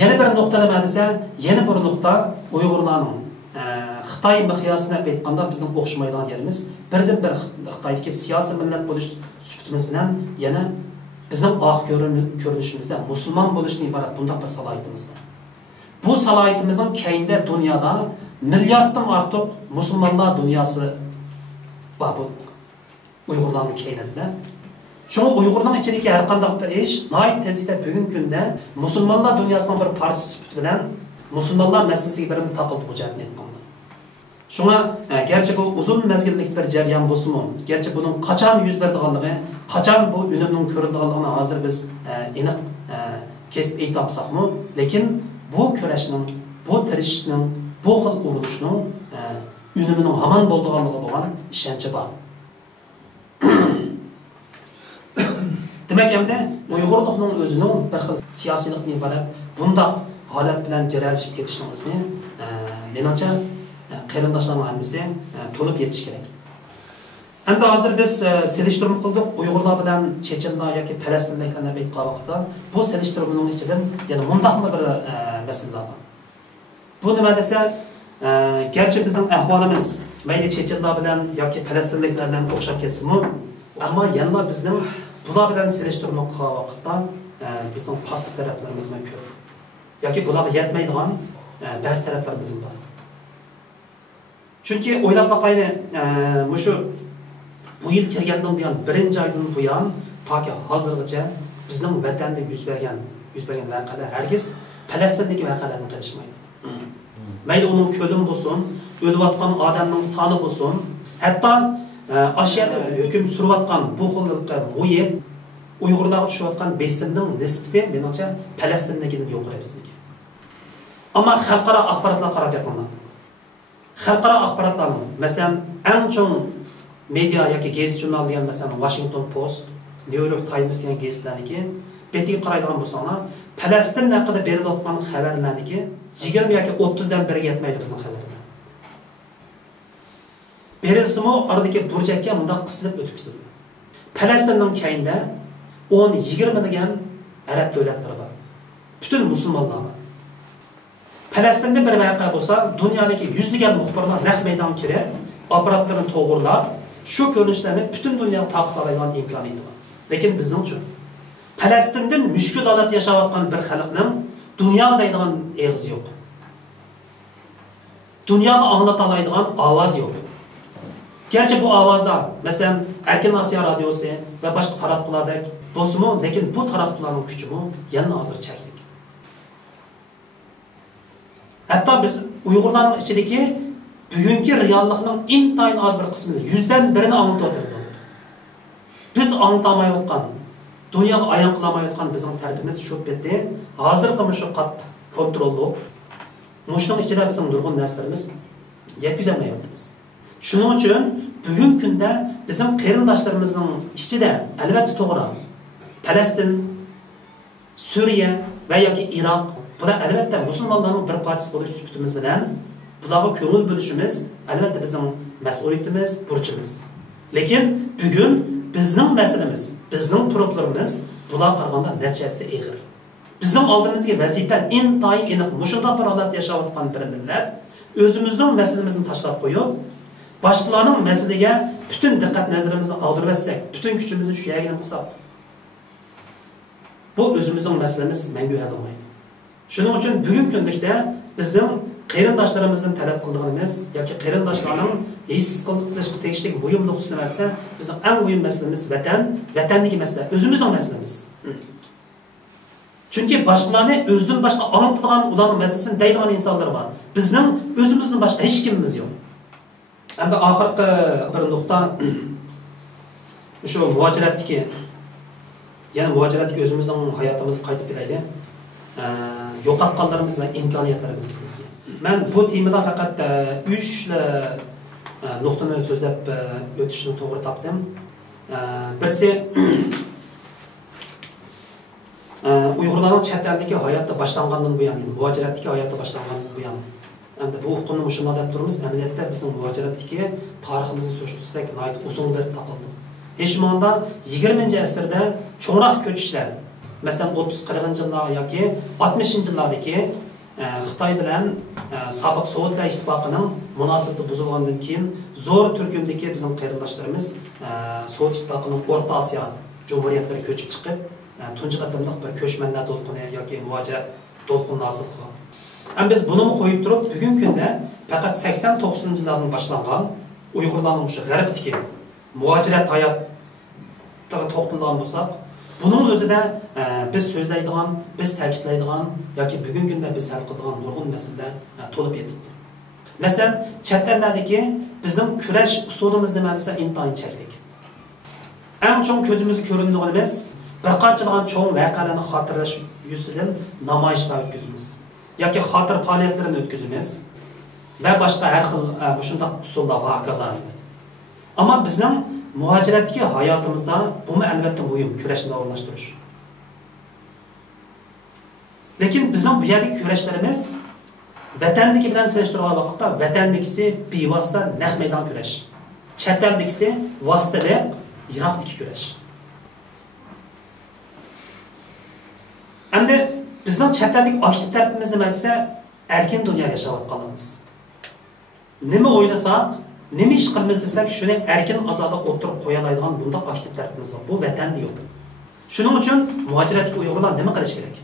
Yana bir nuqta nima desa, yana bir nuqta Uyg'urlarning Xitoy miqyosida aytganda bizning o'xshamaydigan yerimiz birdan bir Xitoydagi siyosiy millat bo'lish sifatimiz bilan yana bizning oq ko'rinishimizda musulmon bo'lishning iborat bunday bir salohiyatimiz bor. Bu salohiyatimizning keyinda dunyoda milliarddan ortiq musulmonlar dunyosi bor bu Uyg'urlarning keyinida. Şunu Uyg'urning ichidagi har qanday bir ish nihoyat tezlikda bugungi kunda musulmonlar dunyosining bir parchasi sifatida bilan musulmonlar masalasiga birini taqildi bu jihatni aytganda. Shunga gerçi bu uzun mezgillik bir jarayon bo'lsa-mu, gerçi buning qachon yuz berdiganligi, qachon bu unumning ko'rilganligini hozir biz aniq kesib aytolsak-mu, lekin bu kurashning, bu tirishishning, bu xil urinishning unumining hamon bo'lganligiga bo'lgan ishonchi bor. Demek endi Uyg'urlikning o'zining bir xil siyosiylikdan iborat bunda holat bilan jaralishib ketishning o'zini menimcha qarindoshlarning hammasi to'lib yetish kerak. Endi hozir biz selishtirib qildik Uyg'urlar bilan Chechenlar yoki Falastinliklarni aytgan vaqtda bu selishtiruvning ichidan yana mundaq bir masalalar bor. Bu nima desa, gerçi bizning ahvolimiz mayli Chechenlar bilan yoki Falastinliklar bilan o'xshab ketsa-mu, ammo yana bizning bular bilan selishtirmoq vaqtda bizning passiv taraflarimiz ham ko'p. Yoki bularga yetmaydigan ba'zi taraflarimiz bor. Chunki o'ylab boqayli, mushu bu yil kelgandan buyon, birinchi oydan buyon toki hozirgacha bizning vatanda yuz bergan voqealar hargiz Falastindagi voqealarni qilishmaydi. Mayli uning ko'lim bo'lsin, o'layotgan odamning soni bo'lsin, hatto aşağıda hüküm sürüvatkan bu xillikda muhit Uyg'urlarga tushayotgan besimning nisbati menimcha Falastindagidan yuqori bizniki. Ama xalqaro axborotlar qarab yapmanlar. Xalqaro axborotlarning, masalan, eng chong media yoki gazet jurnal degan masalan Washington Post, New York Times degan gazetlarniki betiga qaraydigan bo'lsanglar, Falastin haqida berilayotgan xabarlarniki 20 yoki 30 dan biriga yetmaydi bizning xabarlar. Berilsimi aradagi burchakka bunda qisilib o'tib ketadi. Falastinning keyinda 10-20 degan arab davlatlari bor. Bütün musulmonlar bor. Falastinda bir voqea bo'lsa, dunyodagi yuzlagan muxbirlar naq maydonga kirib, apparatlarni to'g'rilab, shu ko'rinishlarni butun dunyoga taqdim oladigan imkoniyati bor. Lekin bizning-chi Falastindan mushkul holat yashayotgan bir xalqning dunyoga deydigan eg'izi yo'q. Dunyoga anglata oladigan ovoz yo'q. Gerçi bu ovozlar, masalan, Erkin Asiya radiosi va boshqa taratqulardek bo'lsa-mu, lekin bu taratqularning kuchi yana hozir cheklik. Hatto biz Uyg'urlarning ichidagi bugungi reallikning intayin oz bir qismini, 100dan birini anglatyapmiz hozir. Biz anglamayotgan, dunyoga ayon qilmayotgan bizning tartibimiz shu betda hozirgi shu qattiq kontrolli, mushning ichida bizning nurg'un narsalarimiz yetkazolmayapmiz. Shuning uchun bugungi kunda bizim qarindoshlarimizning ichida albatta to'g'ri Falastin, Suriya va yoki Iroq bular albatta musulmonlarning bir parchasi bo'lish sifatimiz bilan bularga ko'ngil bo'lishimiz albatta bizning mas'uliyatimiz, burchimiz. Lekin bugun bizning masalamiz, bizning problemimiz bular qaraganda natijasi og'ir. Bizning oldimizga vazifa intayin aniq mushunday bir holat yashayotgan bir millat o'zimizning masalamizni tashlab qo'yib başkalarının meseleye bütün dikkat nazarımızı aldırmazsak, bütün gücümüzü şu yerine kısak. Bu özümüzün meselemiz mengü hal olmaydı. Şunun için bugün gündükte bizim qarindoshlarımızın talep kıldığımız, yoki qarindoshlarning his qilishga tegishli muhim nuqtasini aytsa, bizning eng muhim meselemiz vatan, vatandagi mesele, özümüzün meselemiz. Çünkü başkalarını özünün başka anlatılan ulanın meselesini deydigan insanlar var. Bizning özümüzün başka hiç kimimiz yok. Hem de ahirki bir nokta şu muhaciratdagi, yani muhaciratdagi o'zimizning hayotimizni qaytib kelaydi. Yo'qotganlarimiz va imkoniyatlarimiz bizning. Men bu temada faqat 3 nuqtani so'zlab o'tishni to'g'ri topdim. Birisi Uyg'urlarning chet eldagi hayotda boshlangandan buyon, muhaciratdagi hayotda boshlangandan buyon Hem de bu hukumun şundan hep durumumuz, emniyette bizim muhaciratdaki tarihimizni sürüştürsek, nayet uzun bir takıldı. Eşimanda 20. asırda çoğrak köçüşler, mesela 30-40 yıllar yoki 60 yıllardaki Xitoy bilan sobiq Sovetlar ittifoqining munosabati buzilgandan keyin zo'r turkumdagi bizning qarindoshlarimiz Sovet ittifoqining O'rta Osiyo jumhuriyatlari ko'chib chiqib, tunji qatimliq bir ko'chmanlar to'lqini yoki muhacirat to'lqini hosil qilgan. Hem biz bunu mu koyup durup bugün günde fakat 80-90 yıllardan başlangan Uygurlarning şu g'arbdagi muhacirat hayotga to'xtalgan bo'lsak, bunun özü de biz so'zlaydigan, biz ta'kidlaydigan yoki bugungi kunda biz hal qiladigan nurg'un masalalar to'lib yetibdi. Masalan, chet ellardagi bizning kurash usulimiz nima desa intayin cheklik. Eng chong ko'zimizga ko'rinadiganimiz bir qanchadan cho'ng voqealarni xotirlash yuzidan namoyishlar o'tkazamiz. Yoki xotir faoliyatlarini o'tkazamiz va boshqa har xil shunday usullar va hokazolar. Ammo bizning muhaciratdagi hayotimizda bu albatta muhim kurashni o'rnashtirish. Lekin bizning bu yerdagi kurashlarimiz vatandagi bilan solishtirgan vaqtda vatandagisi bevosita naq maydon kurash. Chet eldagisi vositali yiroqdagi kurash. Endi bizning chet ellik ochlik tartibimiz nima desa, erkin dunyo yashayotganimiz. Nima o'ylasak, nima ish qilamiz desak, shuni erkin azoda o'tirib qo'ya oladigan bunday ochlik tartibimiz bor. Bu vatanda yo'q. Shuning uchun muhaciratga Uyg'urlar nima qilish kerak?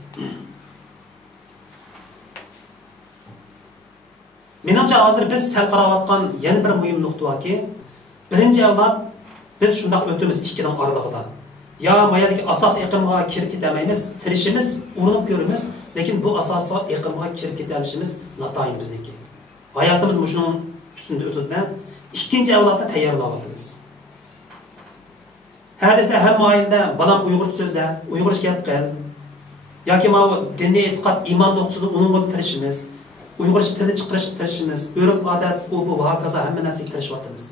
Menimcha hozir biz sal qarayotgan yana bir muhim nuqta borki, birinchi avval biz shunday o'timiz ikkining oralig'ida. Ya mayadagi asos iqlimga kirib ketamaymiz, tirishimiz, urinib ko'ramiz, lekin bu asosga iqlimga kirib ketalishimiz natoyin bizniki. Hayotimiz shuning ustida o'tadi. Ikkinchi avlodda tayyorlayapmiz. Hadisa hamma oilada balam Uyg'ur so'zlar, Uyg'urcha gap qil yoki mana diniy e'tiqod, iymon nuqtasida uningga tirishimiz Uyg'urcha tilni chiqarishga tirishimiz, urf-odat, bu hokazo hamma narsaga tirishyapmiz.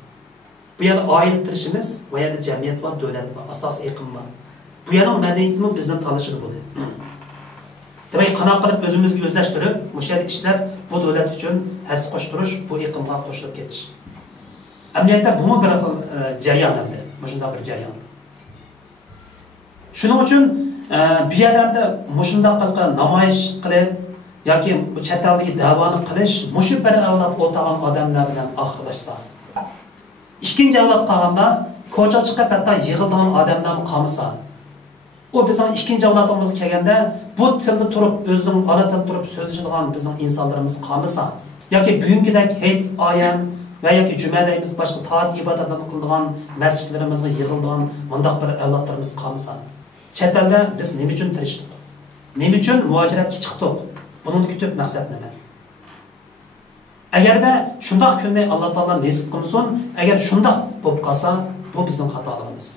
Bu yerda oila tirishimiz, bu yerda jamiyat va davlat va asosiy iqlim bor. Bu yerning madaniyatimi bizdan tanishib bo'ldi. Demak, qanaqa qilib o'zimizga o'zlashtirib, o'sha ishlar bu davlat uchun hassa qo'shtirish, bu iqlimga qo'shilib ketish. Amaliyotda bu bir xil jarayon hamda, shunday bir jarayon. Shuning uchun bu yerda shunday qilib namoyish qilib yoki bu chet eldagi da'voni qilish, mushu bir avlod o'tagan odamlar bilan oxirlashsa. Ikkinchi avlod qolganda, ko'cha chiqib hatto yig'ilgan odamlarni qolmasa, o bizning ikkinchi avlodimizga kelganda bu tilda turib, o'zining ona tilida turib so'zlaydigan bizning insonlarimiz qolmasa, yoki bugungidek hayit ayam va yoki juma deymiz, boshqa taat ibodatlarni qiladigan masjidlarimizga yig'ilgan bunday bir avlodlarimiz qolmasa, chet elda biz nima uchun tirishdik? Nima uchun muhojiratga chiqdik? Bunun kütüp maqsad nima? Agarda shunday kunni Alloh taolo nasib qilsin, agar shunday bo'lib qolsa, bu bizning xatoligimiz.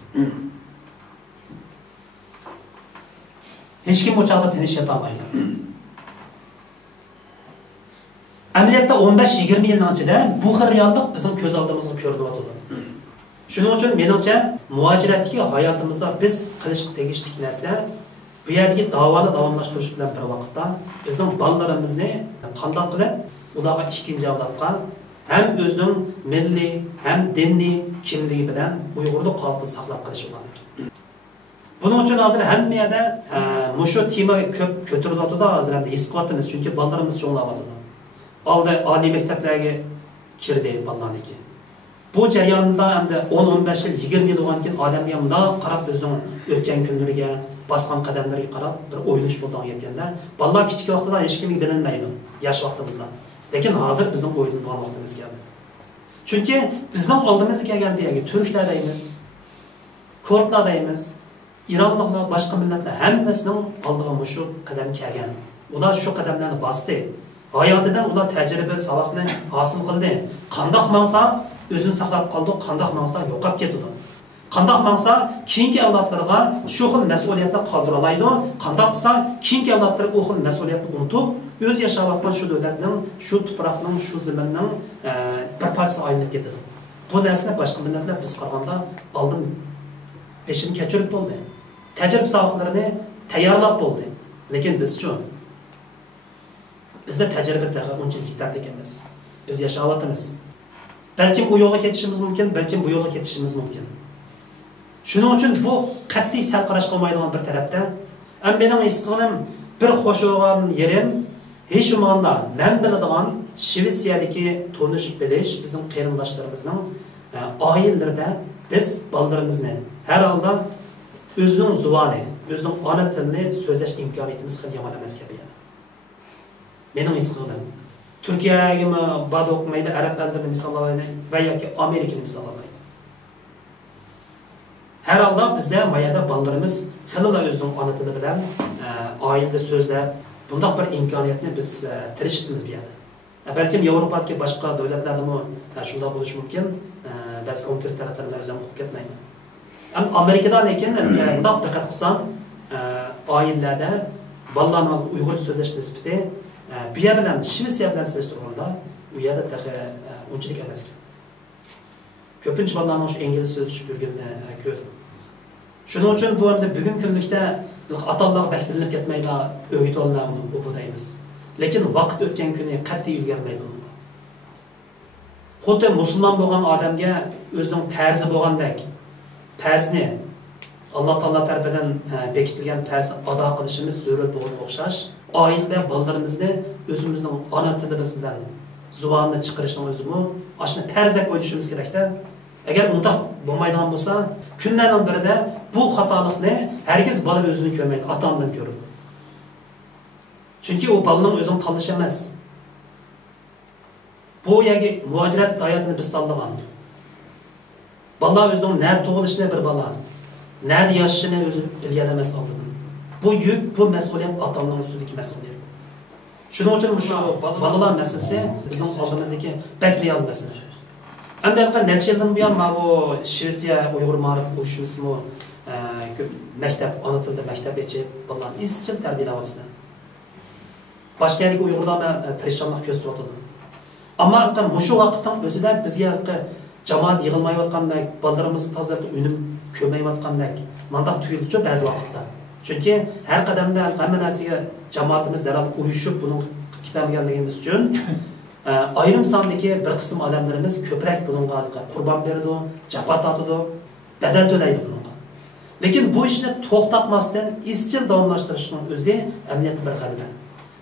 Hech kim bu chog'da tinch yota olmaydi. Amaliyotda 15-20 yilning ichida bu xil reallik bizning ko'z oldimizga ko'rinyapti. Shuning uchun menimcha muhojiratdagi hayotimizda biz qilishga tegishli narsa bu yerdagi davoni davomlashtirish bilan bir vaqtda bizning bolalarimizni qanday qilib ularga ikkinchi avlodga ham o'zining milliy ham diniy kimligi bilan Uyg'urlik qolipini saqlab qilish ularniki. Buning uchun hozir hamma yerda mushu tema ko'p ko'tarilyapti, hozir ham his qilyapmiz, chunki bolalarimiz cho'nglayapti. Oldi oliy maktablarga kirdi bolalarniki. Bu jarayonda hamda 10-15 yil, 20 yil bo'lgan keyin odamga bunday qarab o'zining o'tgan kunlariga basqan qadamlarga qarab bir o'ylash bo'lgan ekan-da. Bolalar kichik vaqtida hech kimga bilinmaydi, yosh vaqtimizda. Lekin hozir bizning o'ylangan vaqtimiz keldi. Chunki bizning oldimizga kelgan bu yerga turklar deymiz, kurdlar deymiz, ironliklar, boshqa millatlar hammasining oldiga mushu qadam kelgan. Ular shu qadamlarni bosdi. Hayotidan ular tajriba, saboqni hosil qildi. Qandoq maqsa o'zini saqlab qoldi, qandoq maqsa yo'qolib ketdi. Qandoq maqsa keyingi avlodlarga shu xil mas'uliyatni qoldira oladi, qandoq qilsa keyingi avlodlar u xil mas'uliyatni unutib, o'z yashayotgan shu davlatning, shu tuproqning, shu zaminning bir parchasi aylanib ketadi. Bu narsani boshqa millatlar biz qaraganda oldin peshini kechirib bo'ldi. Tajriba saboqlarini tayyorlab bo'ldi. Lekin bizchi bizda tajriba unchalik yetarli emas. Biz yashayotimiz. Balkim u yo'lga ketishimiz mumkin, balkim bu yo'lga ketishimiz mumkin. Shuning uchun bu qat'iy sal qarash qilmaydigan bir tarafda, ham mening his qilganim bir xo'sh bo'lgan yerim hech bo'lmaganda men biladigan Shvetsiyadagi tanishib bilish bizning qarindoshlarimizning oilalarida biz bolalarimizni har holda o'zining zuvoni, o'zining ona tilini so'zlash imkoniyatimiz ham yomon emas kabi. Mening his qilganim Turkiyaga bad o'qimaydi, arab tilini misollaydi va yoki Amerikani misollaydi. Her holda bizda mayada bolalarimiz xilila o'zining ona tili bilan oilada so'zlab, bunday bir imkoniyatni biz tirishimiz bu yerda. Balkim Yevropadagi boshqa davlatlarda ham shunday bo'lishi mumkin. Biz kontr taraflarni o'zim o'qib ketmayman. Am Amerikada lekin bunday diqqat qilsam, oilalarda bolalarning Uyg'ur so'zlash nisbati bu yer bilan Shvetsiya bilan solishtirganda bu yerda unchalik emas. Ko'pincha bolalarning shu ingliz so'zlashib yurganini ko'rdim. Shuning uchun bu hamda bugun kunlikda ota-onalar bak bilinib ketmaydi, o'g'it olmaydi bu deymiz. Lekin vaqt o'tgan kuni qat'iy ilgarimaydi. Xuddi musulmon bo'lgan odamga o'zining farzi bo'lgandek, farzni Alloh taolo tomonidan bekitilgan farzni ado qilishimiz zarur bo'lganiga o'xshash, oilada bolalarimizni o'zimizning ona tilimiz bilan zuvonni chiqarishning o'zimi ashna farzdek o'ylashimiz kerakda. Agar unda bo'lmaydigan bo'lsa, kunlarning birida bu xatolikni hargiz bola o'zini ko'rmaydi, otamdan ko'radi. Chunki u bolaning o'zini tanlash emas. Bu yerga muhojirat hayotini biz tanlagan. Bola o'zining nima tug'ilishini bir bola, nima yashashini o'zi bilgan emas oldin. Bu yuk, bu mas'uliyat otamning ustidagi mas'uliyat. Shuning uchun shu bolalar masalasi bizning oldimizdagi bak real masala. Hamda natijadan buyon bu Shvetsiya Uyg'ur ma'rif uyushmasimi maktab, ona tilida maktab ochib, bolalarni izchil tarbiyalayapti. Başka yerlik Uygurlar tirişçanlık gösteriyordu. Ama muşu vakıttan özüde bizge cemaat yığılmayıvatkandak, ballarımızı tazarıp ünüm kömeyvatkandak, mandak tuyuluşu bazı vakitte. Çünkü her kademde hemen narsiga cemaatimiz derhal uyuşup bunun kitabıgelligimiz için ayrım sandaki bir kısım adamlarımız köprek bununla kurban berdi, japat atıdı, bedel tölaydi bununla. Lekin bu işni to'xtatmasdan izchil davomlashtirishning o'zi emniyetli bir g'alaba.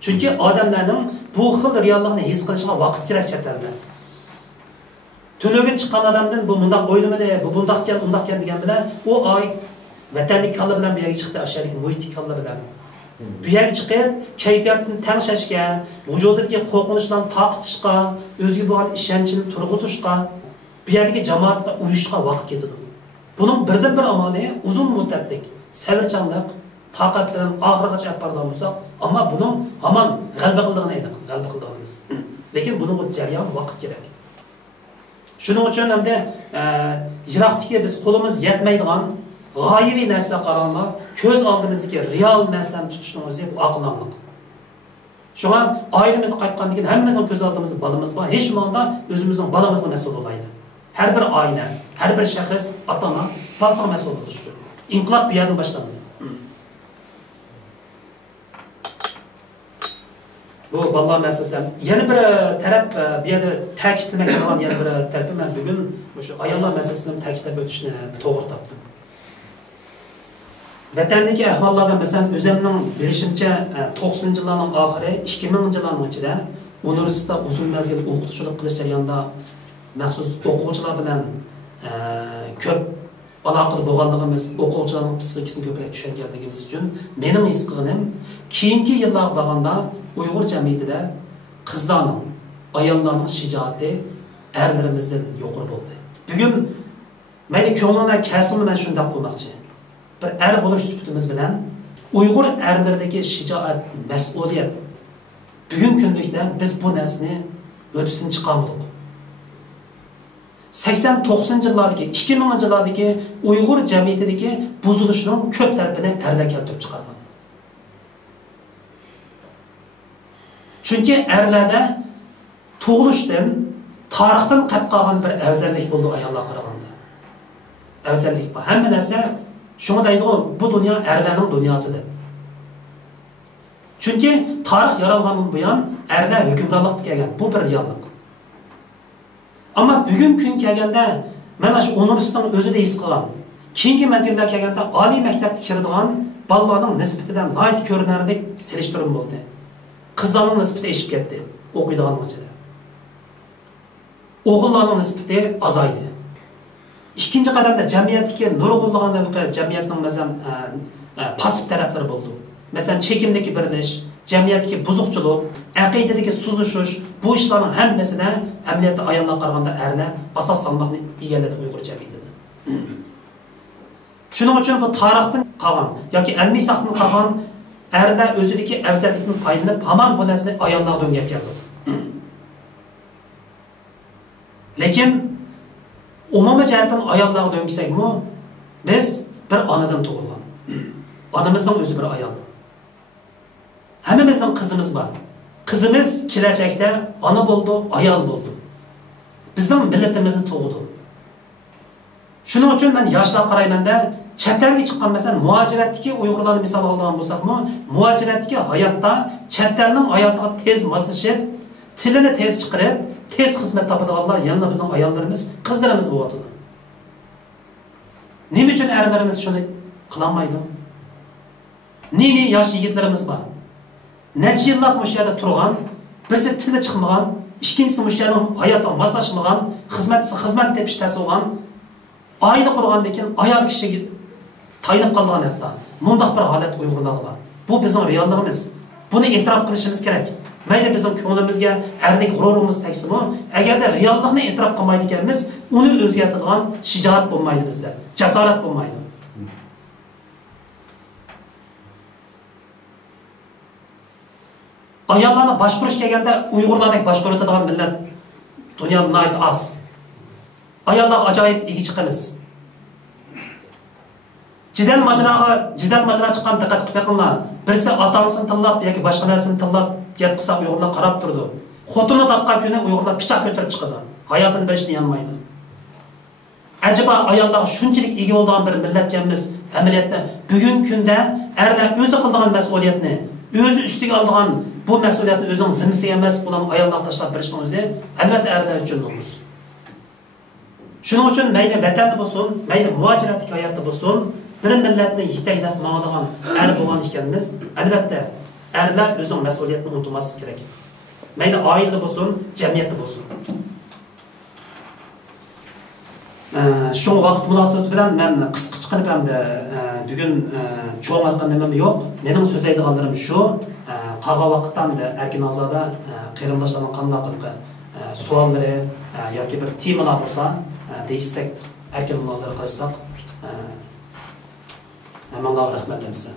Chunki odamlarning bu xil reallikni his qilishiga vaqt kerak chet elda. Tunogin chiqqan odamdan bu mundaq o'ylamadi, bu bundaqkan, undaqkan degan bilan u oy vatanlik kalla bilan bu yerga chiqdi, ashalik muhitlik kalla bilan. Bu yerga chiqib, kayfiyatni tanishashga, vujudidagi qo'rqinchlarni taqitishga, o'ziga bo'lgan ishonchni turg'izishga, bu yerdagi jamoatga uyushga vaqt ketadi. Bunun birden bir amali uzun müddetlik, sevirçanlık, taqat bilan oxirigacha olib borgan bo'lsak, ammo bunun hamon g'alaba qilganimiz. Lekin buning jarayon vaqt kerak. Shuning uchun hamda yiroqdagi biz qo'limiz yetmaydigan g'oyiviy narsa qarorlar, ko'z oldimizdagi real narsani tutishning o'zi bu aqllanlik. Shunga oilamizga qaytgandan keyin hammamizning ko'z oldimizda balamiz bor, hech bo'lmaganda o'zimizning balamizga mas'ul bo'laydi. Her bir aile, her bir şahıs, atana, parça mesul oluştu. İnkılap bir yerden başlandı. Bu vallahi meselesi. Yeni bir taraf bir yerde ta'kidlamak olan yeni bir tarafı ben bugün şu ayollar meselesini ta'kidlab o'tishni to'g'ri topdim. Vatandagi ahvollardan mesela o'zimning bilishimcha 90-yillarning oxiri 2000-yillarning ichida universitetda uzun mezgil o'qituvchilik qilish jarayonida maxsus o'quvchilar bilan ko'p aloqada bo'lganligimiz, o'quvchilarning psixikasini ko'proq tushunganligimiz uchun mening his qilganim keyingi yillarga borganda Uyg'ur jamiyatida qizlarning, ayollarning shijoati erlarimizdan yuqori bo'ldi. Bugun mayli ko'nglimdan kelsinmi men shunday qo'ymoqchi. Bir er bo'lish sifatimiz bilan Uyg'ur erlaridagi shijoat, mas'uliyat bugungi kundakda biz bu narsani o'tisini chiqarmadik. 80-90 yillardagi, 2000 yillardagi Uyg'ur jamiyatidagi buzilishning ko'p tarafini erlar keltirib chiqargan. Chunki erlarda tug'ilishdan, tarixdan qolib qolgan bir afzallik bo'ldi ayollar qaraganda. Afzallik bor. Hamma narsa shunga deydigan bu dunyo erlarning dunyosidir. Chunki tarix yaralgandan buyon erlar hukmronlik qilgan. Bu bir reallik. Ama bugün kun kelganda mana shu universitetning o'zida his qilgan, keyingi mezgilda kelganda oliy maktabga kiradigan bolalarning nisbatidan nihoyat ko'rinarli selishtirim bo'ldi. Qizlarning nisbati eshib ketdi, o'qiydigan vaqtida. O'g'illarning nisbati azaydi. Ikkinchi qadamda jamiyatdagi nurg'unlagan jamiyatning masalan pasif taraflari bo'ldi. Masalan chekimdagi birlish, jamiyatdagi buzuqchilik, aqidadagi suzishish, bu ishlarning hammasini amniyatda ayollar qaraganda erlar asos salmoqni egalladi Uyg'ur jamiyatida. Shuning uchun bu tarixdan qolgan yoki ilmiy sahnadan qolgan erlar o'zidagi afzallikdan foydalanib hamon bu narsani ayollarga o'ngab keldi. Lekin umumiy jihatdan ayollarga o'ngsak-mu, biz bir onadan tug'ilgan. Onamizning o'zi bir ayol. Hammamizning qizimiz bor. Qizimiz kelajakda ona bo'ldi, ayol bo'ldi. Bizning millatimizni tug'di. Shuning uchun men yoshlar qaraymanda, chet elga chiqqan masalan muajiratdagi Uyg'urlarni misol olgan bo'lsak-mu, muajiratdagi hayotda chet elning hayotiga tez moslashib, tilini tez chiqarib, tez xizmat topadiganlar yana bizning ayollarimiz, qizlarimiz bo'lyapti. Nima uchun erlarimiz shuni qilolmaydi? Nima yosh yigitlarimiz bor? Necha yillab bu yerda turgan, birisi tili chiqmagan, ikkinchisi bu yerning hayotiga moslashmagan, xizmat tepish tasavvurgan, oila qurgandan keyin ayol kishiga tayinib qolgan hatto. Mundaq bir holat Uyg'urlarda bor. Bu bizning realligimiz. Buni e'tirof qilishimiz kerak. Mayli bizning ko'nglimizga erlik g'ururimiz tegsimi, agarda reallikni e'tirof qilmaydi ekanmiz, uni o'zgartiradigan shijoat bo'lmaydi bizda, jasorat bo'lmaydi. Ayollarni boshqarish kelganda Uyg'urlardek boshqaradigan millat dunyoda nayt az. Ayollar ajoyib egi chiqamiz. Jidal majra chiqqan diqqat qilib qo'yinglar. Birisi ota-onasini tanlab yoki boshqa narsani tanlab gap qilsa Uyg'urlar qarab turdi. Xotini topgan kuni Uyg'urlar pichoq ko'tarib chiqadi. Hayotini berishni yanmaydi. Acaba ayollar shunchalik ega bo'lgan bir millatkanmiz, amaliyotda bugungi kunda erlar o'zi qiladigan mas'uliyatni, o'zi ustiga oladigan bu mas'uliyatni o'zining zimmasiga emas, bularni ayollar tashlab berishning o'zi albatta erlar uchun nomus. Shuning uchun mayli vatanda bo'lsin, mayli muhojiratlik hayotda bo'lsin, bir millatni yetaklab ma'nodagan er bo'lgan ekanmiz, albatta erlar o'zining mas'uliyatini unutmaslik kerak. Mayli oilada bo'lsin, jamiyatda bo'lsin. Şu vaqt münasebeti bilan men qisqa chiqarib hamda bugun cho'ng'algan nimam yo'q. Mening so'zlaydiganlarim shu, qolgan vaqtda erkin ozoda qarindoshlarning qanday qilib savollari yoki bir temalar bo'lsa, deyishsak, erkin munozara qilsak, hammaga rahmat desa.